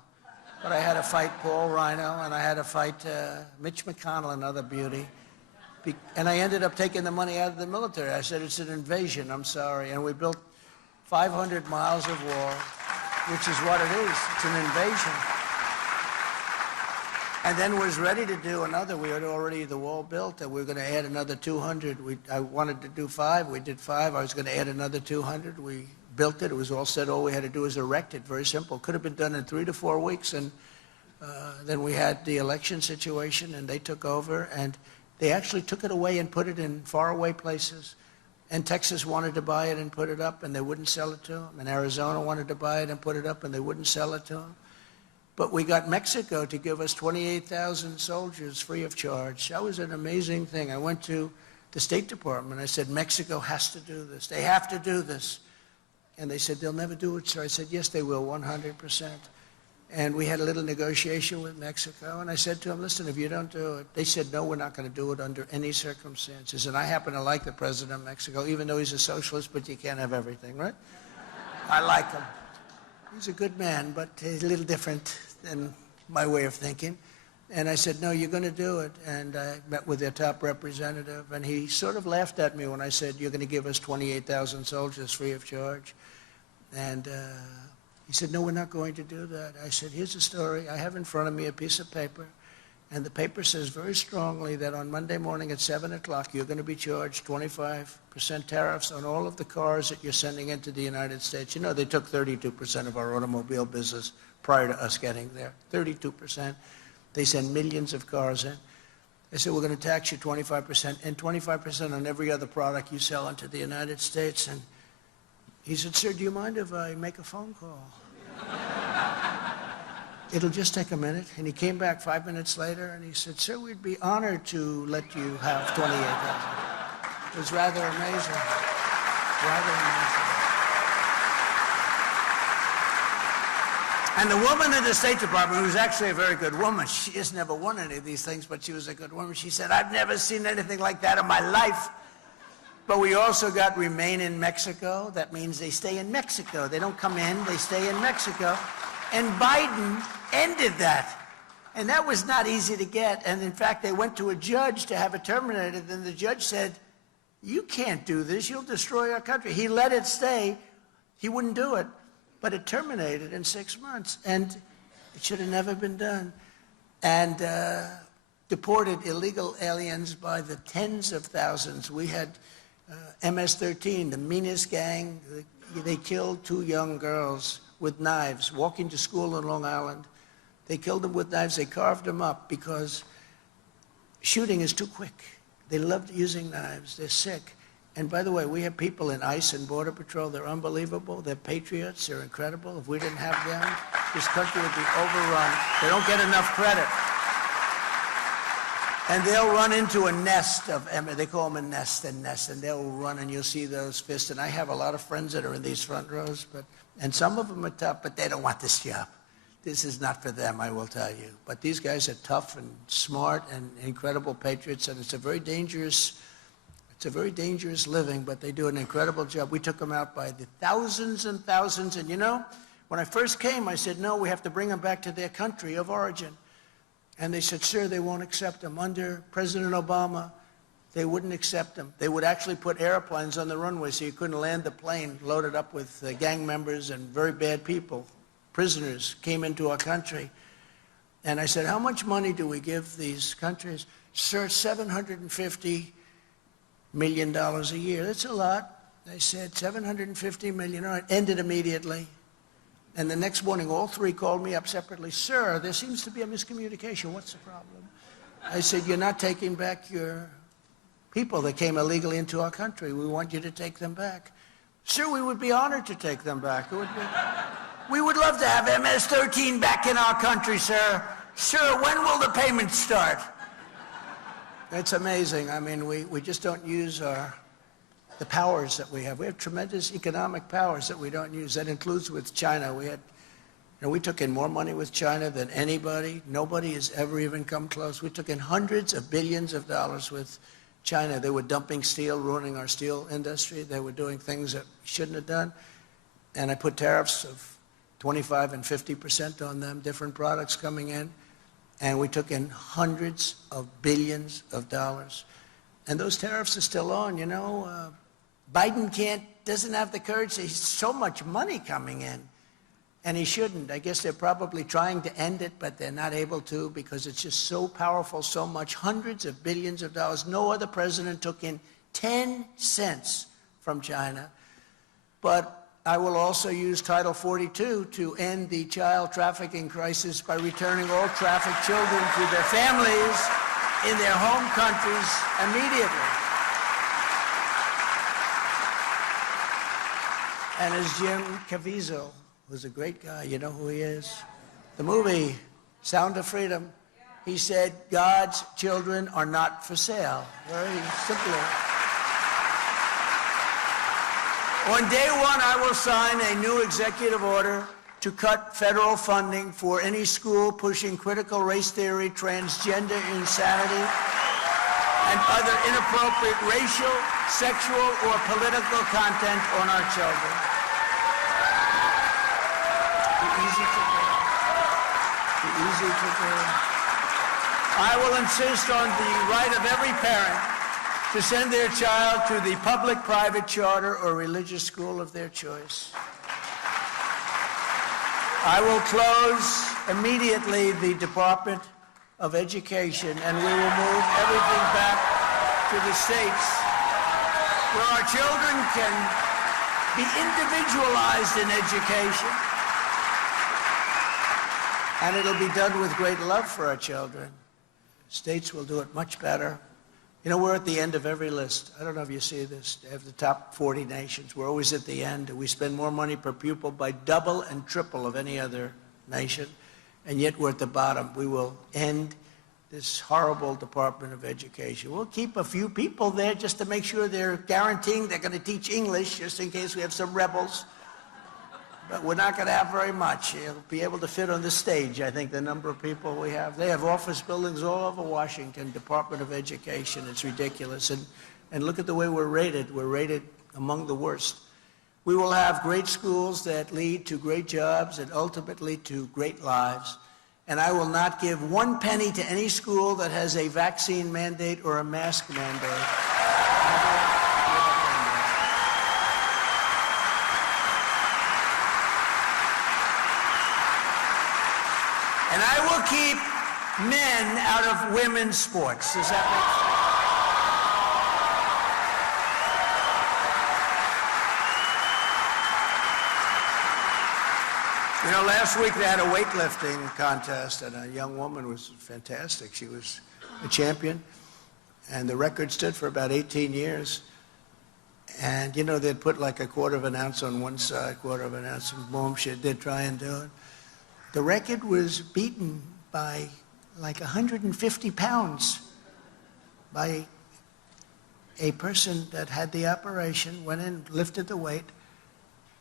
But I had to fight Paul Rhino, and I had to fight Mitch McConnell, another beauty. And I ended up taking the money out of the military. I said, it's an invasion, I'm sorry. And we built 500 miles of wall, which is what it is. It's an invasion. And then was ready to do another. We had already the wall built, and we were going to add another 200. I wanted to do 5. We did 5. I was going to add another 200. We built it. It was all set. All we had to do was erect it. Very simple. Could have been done in 3 to 4 weeks. And then we had the election situation, and they took over. And they actually took it away and put it in faraway places. And Texas wanted to buy it and put it up, and they wouldn't sell it to them. And Arizona wanted to buy it and put it up, and they wouldn't sell it to them. But we got Mexico to give us 28,000 soldiers free of charge. That was an amazing thing. I went to the State Department. I said, Mexico has to do this. They have to do this. And they said, they'll never do it, sir. I said, yes, they will, 100%. And we had a little negotiation with Mexico. And I said to them, listen, if you don't do it. They said, no, we're not going to do it under any circumstances. And I happen to like the president of Mexico, even though he's a socialist, but you can't have everything, right? I like him. He's a good man, but he's a little different than my way of thinking. And I said, no, you're going to do it. And I met with their top representative, and he sort of laughed at me when I said, you're going to give us 28,000 soldiers free of charge. And he said, no, we're not going to do that. I said, here's the story. I have in front of me a piece of paper, and the paper says very strongly that on Monday morning at 7 o'clock, you're going to be charged 25% tariffs on all of the cars that you're sending into the United States. You know, they took 32% of our automobile business prior to us getting there, 32%. They send millions of cars in. They said, we're going to tax you 25% and 25% on every other product you sell into the United States. And he said, sir, do you mind if I make a phone call? It'll just take a minute. And he came back 5 minutes later and he said, sir, we'd be honored to let you have $28,000. It was rather amazing. Rather amazing. And the woman in the State Department, who was actually a very good woman, she has never won any of these things, but she was a good woman. She said, I've never seen anything like that in my life. But we also got remain in Mexico. That means they stay in Mexico. They don't come in, they stay in Mexico. And Biden ended that. And that was not easy to get. And in fact, they went to a judge to have it terminated. And the judge said, you can't do this. You'll destroy our country. He let it stay. He wouldn't do it. But it terminated in 6 months. And it should have never been done. And deported illegal aliens by the tens of thousands. We had MS-13, the meanest gang. They killed 2 young girls with knives, walking to school in Long Island. They killed them with knives. They carved them up because shooting is too quick. They loved using knives. They're sick. And by the way, we have people in ICE and Border Patrol. They're unbelievable. They're patriots. They're incredible. If we didn't have them, this country would be overrun. They don't get enough credit. And they'll run into a nest of, they call them a nest, and they'll run and you'll see those fists. And I have a lot of friends that are in these front rows, and some of them are tough, but they don't want this job. This is not for them, I will tell you. But these guys are tough and smart and incredible patriots, and it's a very dangerous living, but they do an incredible job. We took them out by the thousands and thousands, and you know, when I first came, I said, no, we have to bring them back to their country of origin. And they said, sir, they won't accept them. Under President Obama, they wouldn't accept them. They would actually put airplanes on the runway so you couldn't land the plane loaded up with gang members and very bad people. Prisoners came into our country. And I said, how much money do we give these countries? Sir, $750 million a year. That's a lot. They said, $750 million. All right, ended immediately. And the next morning, all 3 called me up separately. Sir, there seems to be a miscommunication. What's the problem? I said, you're not taking back your people that came illegally into our country. We want you to take them back. Sir, we would be honored to take them back. We would love to have MS-13 back in our country, sir. Sir, when will the payments start? It's amazing. I mean, we just don't use the powers that we have. We have tremendous economic powers that we don't use. That includes with China. We took in more money with China than anybody. Nobody has ever even come close. We took in hundreds of billions of dollars with China. They were dumping steel, ruining our steel industry. They were doing things that we shouldn't have done. And I put tariffs of 25 and 50% on them, different products coming in. And we took in hundreds of billions of dollars. And those tariffs are still on, you know. Biden doesn't have the courage. There's so much money coming in, and he shouldn't. I guess they're probably trying to end it, but they're not able to because it's just so powerful, so much, hundreds of billions of dollars. No other president took in 10 cents from China. But I will also use Title 42 to end the child trafficking crisis by returning all trafficked children to their families in their home countries immediately. And as Jim Caviezel, who's a great guy, you know who he is? The movie, Sound of Freedom, he said, God's children are not for sale. Very simply. On day 1, I will sign a new executive order to cut federal funding for any school pushing critical race theory, transgender insanity, and other inappropriate racial, sexual, or political content on our children. Easy to do. Easy to do. I will insist on the right of every parent to send their child to the public, private, charter, or religious school of their choice. I will close immediately the Department of Education, and we will move everything back to the states where our children can be individualized in education. And it'll be done with great love for our children. States will do it much better. You know, we're at the end of every list. I don't know if you see this. They have the top 40 nations. We're always at the end. We spend more money per pupil by double and triple of any other nation. And yet we're at the bottom. We will end this horrible Department of Education. We'll keep a few people there just to make sure they're guaranteeing they're going to teach English, just in case we have some rebels. But we're not going to have very much. You'll be able to fit on the stage, I think, the number of people we have. They have office buildings all over Washington, Department of Education. It's ridiculous. And look at the way we're rated. We're rated among the worst. We will have great schools that lead to great jobs and ultimately to great lives. And I will not give 1 penny to any school that has a vaccine mandate or a mask mandate. And I will keep men out of women's sports. Does that make sense? You know, last week they had a weightlifting contest, and a young woman was fantastic. She was a champion, and the record stood for about 18 years. And, you know, they'd put like a quarter of an ounce on one side, quarter of an ounce, and boom, they'd try and do it. The record was beaten by like 150 pounds by a person that had the operation, went in, lifted the weight,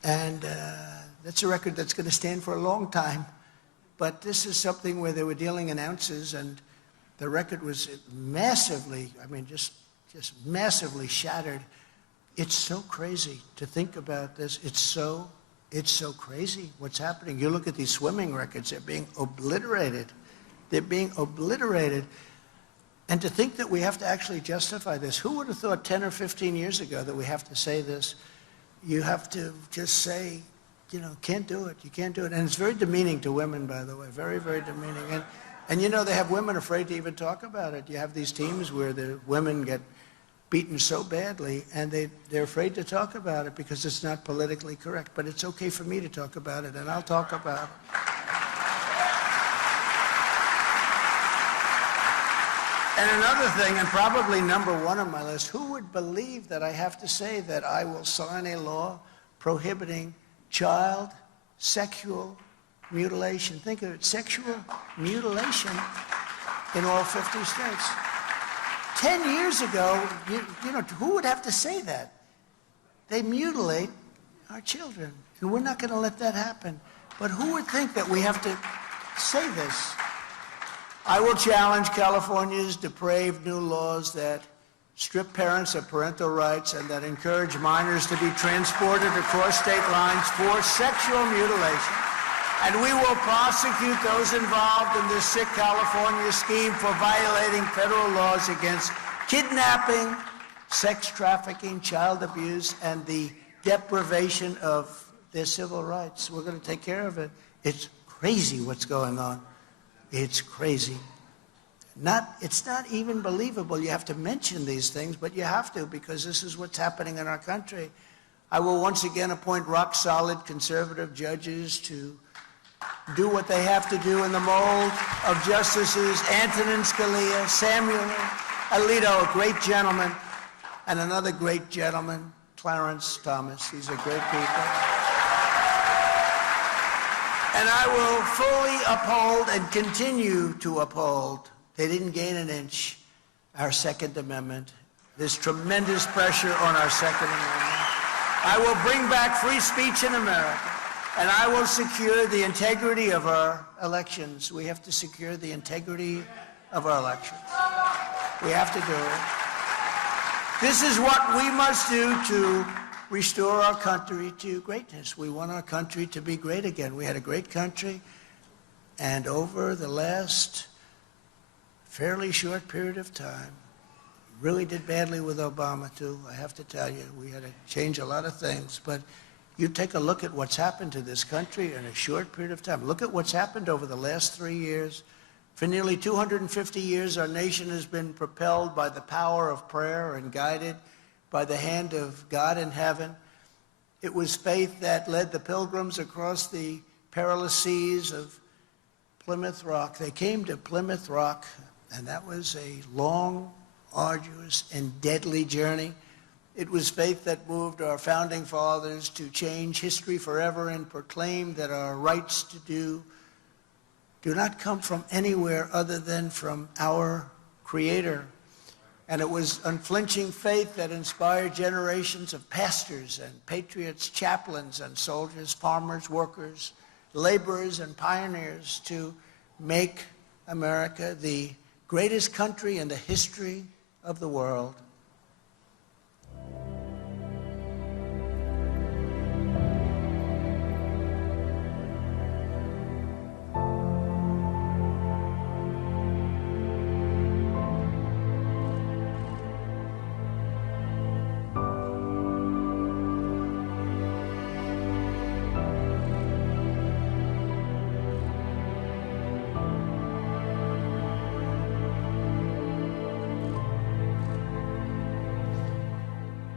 and that's a record that's going to stand for a long time. But this is something where they were dealing in ounces, and the record was massively, I mean, just massively shattered. It's so crazy to think about this. It's so crazy what's happening. You look at these swimming records, they're being obliterated. They're being obliterated. And to think that we have to actually justify this, who would have thought 10 or 15 years ago that we have to say this? You have to just say, you know, can't do it, you can't do it. And it's very demeaning to women, by the way, very, very demeaning. And you know, they have women afraid to even talk about it. You have these teams where the women get beaten so badly, and they're afraid to talk about it because it's not politically correct. But it's okay for me to talk about it, and I'll talk about it. And another thing, and probably number one on my list, who would believe that I have to say that I will sign a law prohibiting child sexual mutilation? Think of it, sexual mutilation in all 50 states. 10 years ago, you know, who would have to say that? They mutilate our children, and we're not going to let that happen. But who would think that we have to say this? I will challenge California's depraved new laws that strip parents of parental rights and that encourage minors to be transported across state lines for sexual mutilation. And we will prosecute those involved in this sick California scheme for violating federal laws against kidnapping, sex trafficking, child abuse, and the deprivation of their civil rights. We're going to take care of it. It's crazy what's going on. It's crazy. It's not even believable. You have to mention these things, but you have to, because this is what's happening in our country. I will once again appoint rock-solid conservative judges to do what they have to do in the mold of Justices Antonin Scalia, Samuel Alito, a great gentleman, and another great gentleman, Clarence Thomas. These are great people. And I will fully uphold and continue to uphold, they didn't gain an inch, our Second Amendment. There's tremendous pressure on our Second Amendment. I will bring back free speech in America. And I will secure the integrity of our elections. We have to secure the integrity of our elections. We have to do it. This is what we must do to restore our country to greatness. We want our country to be great again. We had a great country, and over the last fairly short period of time, really did badly with Obama, too. I have to tell you, we had to change a lot of things, but you take a look at what's happened to this country in a short period of time. Look at what's happened over the last 3 years. For nearly 250 years, our nation has been propelled by the power of prayer and guided by the hand of God in heaven. It was faith that led the pilgrims across the perilous seas of Plymouth Rock. They came to Plymouth Rock, and that was a long, arduous, and deadly journey. It was faith that moved our founding fathers to change history forever and proclaim that our rights to do not come from anywhere other than from our Creator. And it was unflinching faith that inspired generations of pastors and patriots, chaplains and soldiers, farmers, workers, laborers and pioneers to make America the greatest country in the history of the world.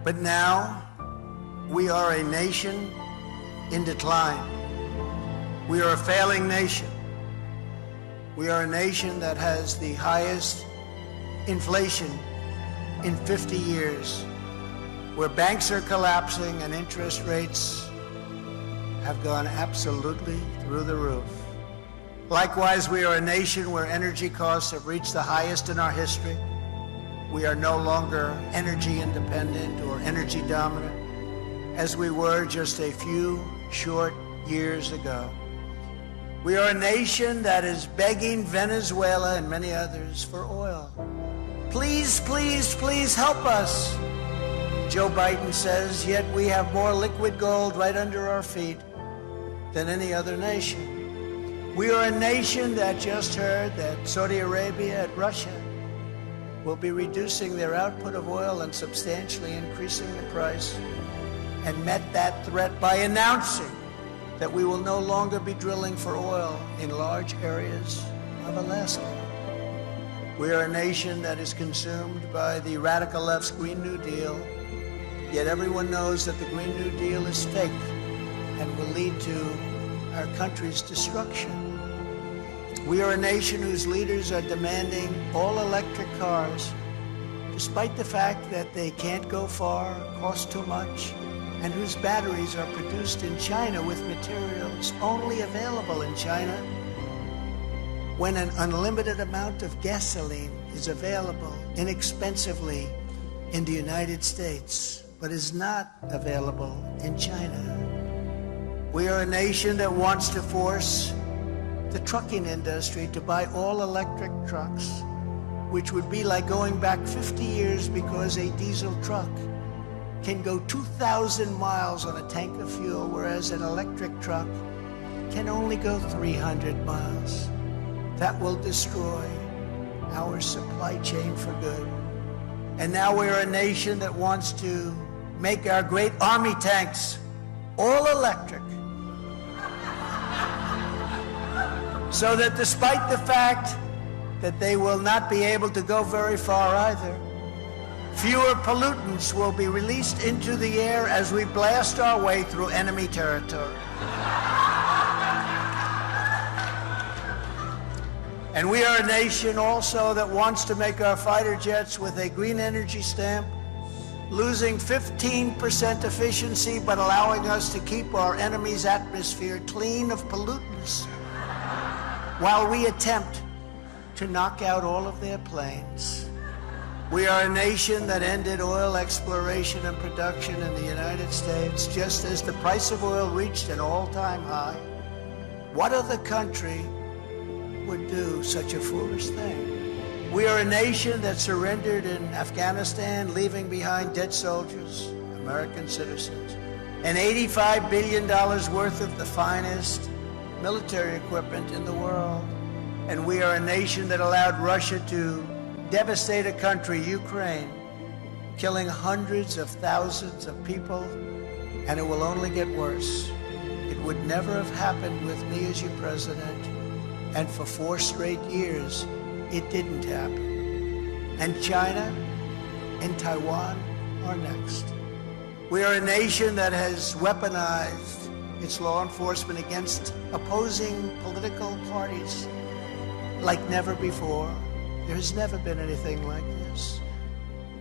But now, we are a nation in decline. We are a failing nation. We are a nation that has the highest inflation in 50 years, where banks are collapsing and interest rates have gone absolutely through the roof. Likewise, we are a nation where energy costs have reached the highest in our history. We are no longer energy independent or energy dominant as we were just a few short years ago. We are a nation that is begging Venezuela and many others for oil. Please, please, please help us, Joe Biden says, yet we have more liquid gold right under our feet than any other nation. We are a nation that just heard that Saudi Arabia and Russia will be reducing their output of oil and substantially increasing the price, and met that threat by announcing that we will no longer be drilling for oil in large areas of Alaska. We are a nation that is consumed by the radical left's Green New Deal, yet everyone knows that the Green New Deal is fake and will lead to our country's destruction. We are a nation whose leaders are demanding all-electric cars, despite the fact that they can't go far, cost too much, and whose batteries are produced in China with materials only available in China, when an unlimited amount of gasoline is available inexpensively in the United States, but is not available in China. We are a nation that wants to force the trucking industry to buy all electric trucks, which would be like going back 50 years because a diesel truck can go 2,000 miles on a tank of fuel, whereas an electric truck can only go 300 miles. That will destroy our supply chain for good. And now we're a nation that wants to make our great army tanks all electric, so that despite the fact that they will not be able to go very far either, fewer pollutants will be released into the air as we blast our way through enemy territory. And we are a nation also that wants to make our fighter jets with a green energy stamp, losing 15% efficiency, but allowing us to keep our enemy's atmosphere clean of pollutants, while we attempt to knock out all of their planes. We are a nation that ended oil exploration and production in the United States just as the price of oil reached an all-time high. What other country would do such a foolish thing? We are a nation that surrendered in Afghanistan, leaving behind dead soldiers, American citizens, and $85 billion worth of the finest military equipment in the world. And we are a nation that allowed Russia to devastate a country, Ukraine, killing hundreds of thousands of people, and it will only get worse. It would never have happened with me as your president, and for 4 straight years, it didn't happen. And China and Taiwan are next. We are a nation that has weaponized its law enforcement against opposing political parties like never before. There has never been anything like this.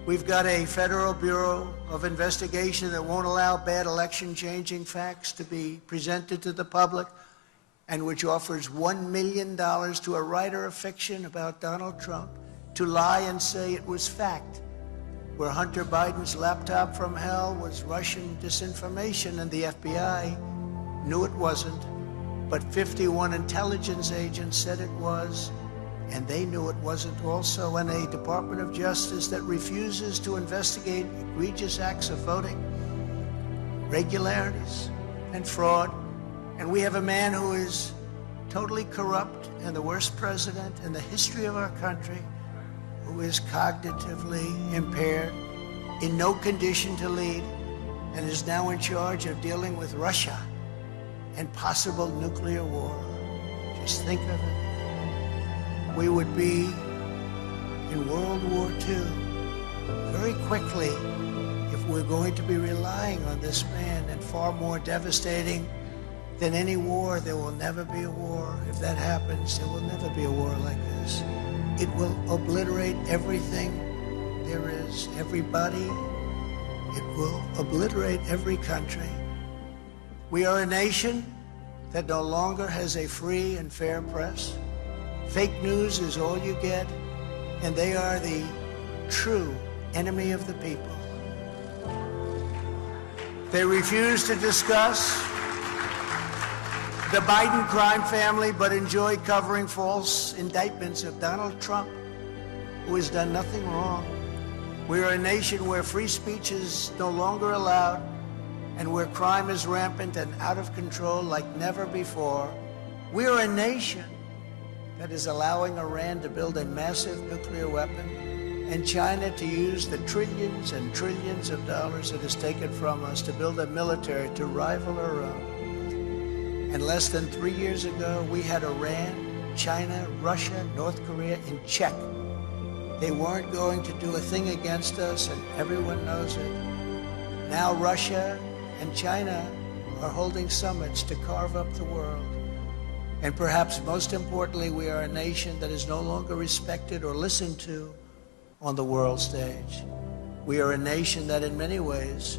We've got a Federal Bureau of Investigation that won't allow bad election-changing facts to be presented to the public, and which offers $1 million to a writer of fiction about Donald Trump to lie and say it was fact, where Hunter Biden's laptop from hell was Russian disinformation and the FBI knew it wasn't, but 51 intelligence agents said it was, and they knew it wasn't also, and a Department of Justice that refuses to investigate egregious acts of voting, irregularities, and fraud. And we have a man who is totally corrupt and the worst president in the history of our country, who is cognitively impaired, in no condition to lead, and is now in charge of dealing with Russia and possible nuclear war. Just think of it. We would be in World War II very quickly if we're going to be relying on this man, and far more devastating than any war. There will never be a war. If that happens, there will never be a war like this. It will obliterate everything there is, everybody. It will obliterate every country. We are a nation that no longer has a free and fair press. Fake news is all you get, and they are the true enemy of the people. They refuse to discuss the Biden crime family, but enjoy covering false indictments of Donald Trump, who has done nothing wrong. We are a nation where free speech is no longer allowed, and where crime is rampant and out of control like never before. We are a nation that is allowing Iran to build a massive nuclear weapon, and China to use the trillions and trillions of dollars it has taken from us to build a military to rival our own. And less than 3 years ago, we had Iran, China, Russia, North Korea in check. They weren't going to do a thing against us, and everyone knows it. Now Russia and China are holding summits to carve up the world. And perhaps most importantly, we are a nation that is no longer respected or listened to on the world stage. We are a nation that in many ways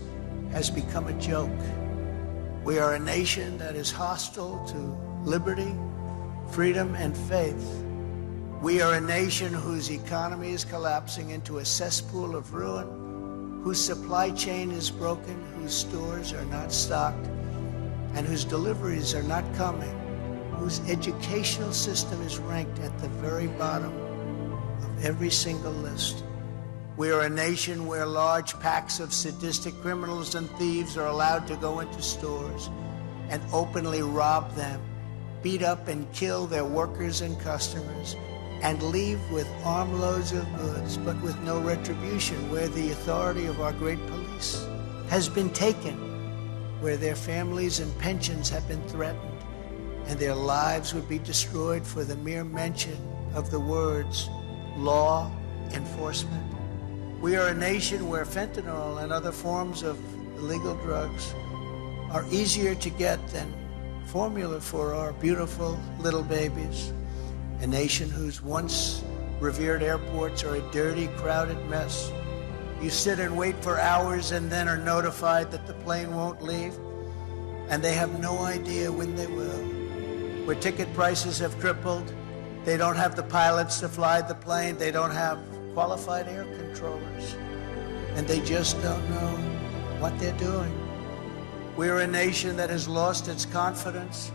has become a joke. We are a nation that is hostile to liberty, freedom, and faith. We are a nation whose economy is collapsing into a cesspool of ruin, whose supply chain is broken, whose stores are not stocked, and whose deliveries are not coming, whose educational system is ranked at the very bottom of every single list. We are a nation where large packs of sadistic criminals and thieves are allowed to go into stores and openly rob them, beat up and kill their workers and customers, and leave with armloads of goods, but with no retribution, where the authority of our great police has been taken, where their families and pensions have been threatened, and their lives would be destroyed for the mere mention of the words law enforcement. We are a nation where fentanyl and other forms of illegal drugs are easier to get than formula for our beautiful little babies. A nation whose once revered airports are a dirty, crowded mess. You sit and wait for hours and then are notified that the plane won't leave, and they have no idea when they will. Where ticket prices have tripled, they don't have the pilots to fly the plane, they don't have qualified air controllers, and they just don't know what they're doing. We're a nation that has lost its confidence,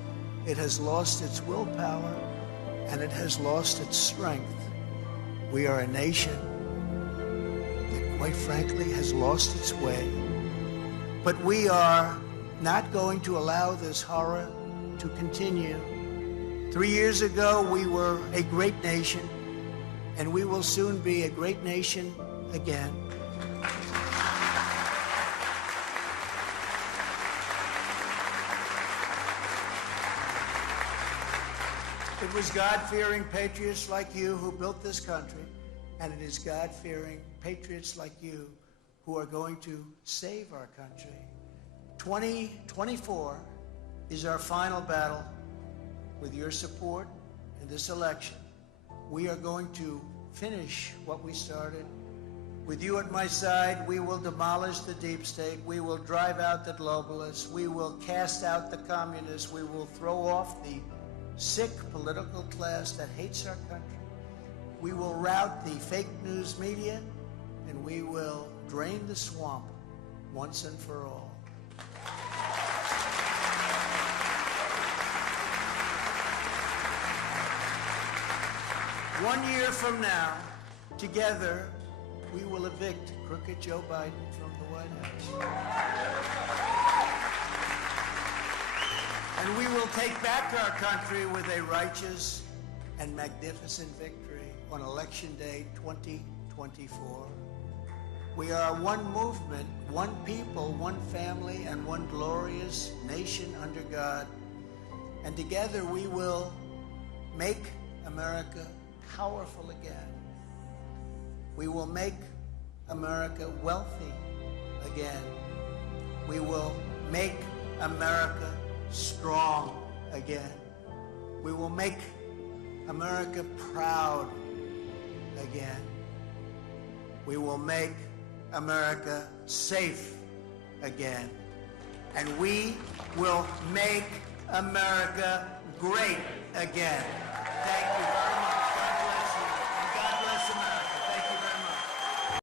it has lost its willpower, and it has lost its strength. We are a nation that, quite frankly, has lost its way. But we are not going to allow this horror to continue. 3 years ago, we were a great nation, and we will soon be a great nation again. It was God-fearing patriots like you who built this country, and it is God-fearing patriots like you who are going to save our country. 2024 is our final battle. With your support in this election, we are going to finish what we started. With you at my side, we will demolish the deep state. We will drive out the globalists. We will cast out the communists. We will throw off the sick political class that hates our country. We will rout the fake news media, and we will drain the swamp once and for all. One year from now, together, we will evict crooked Joe Biden from the White House. And we will take back our country with a righteous and magnificent victory on Election Day 2024. We are one movement, one people, one family, and one glorious nation under God. And together we will make America powerful again. We will make America wealthy again. We will make America strong again. We will make America proud again. We will make America safe again. And we will make America great again. Thank you.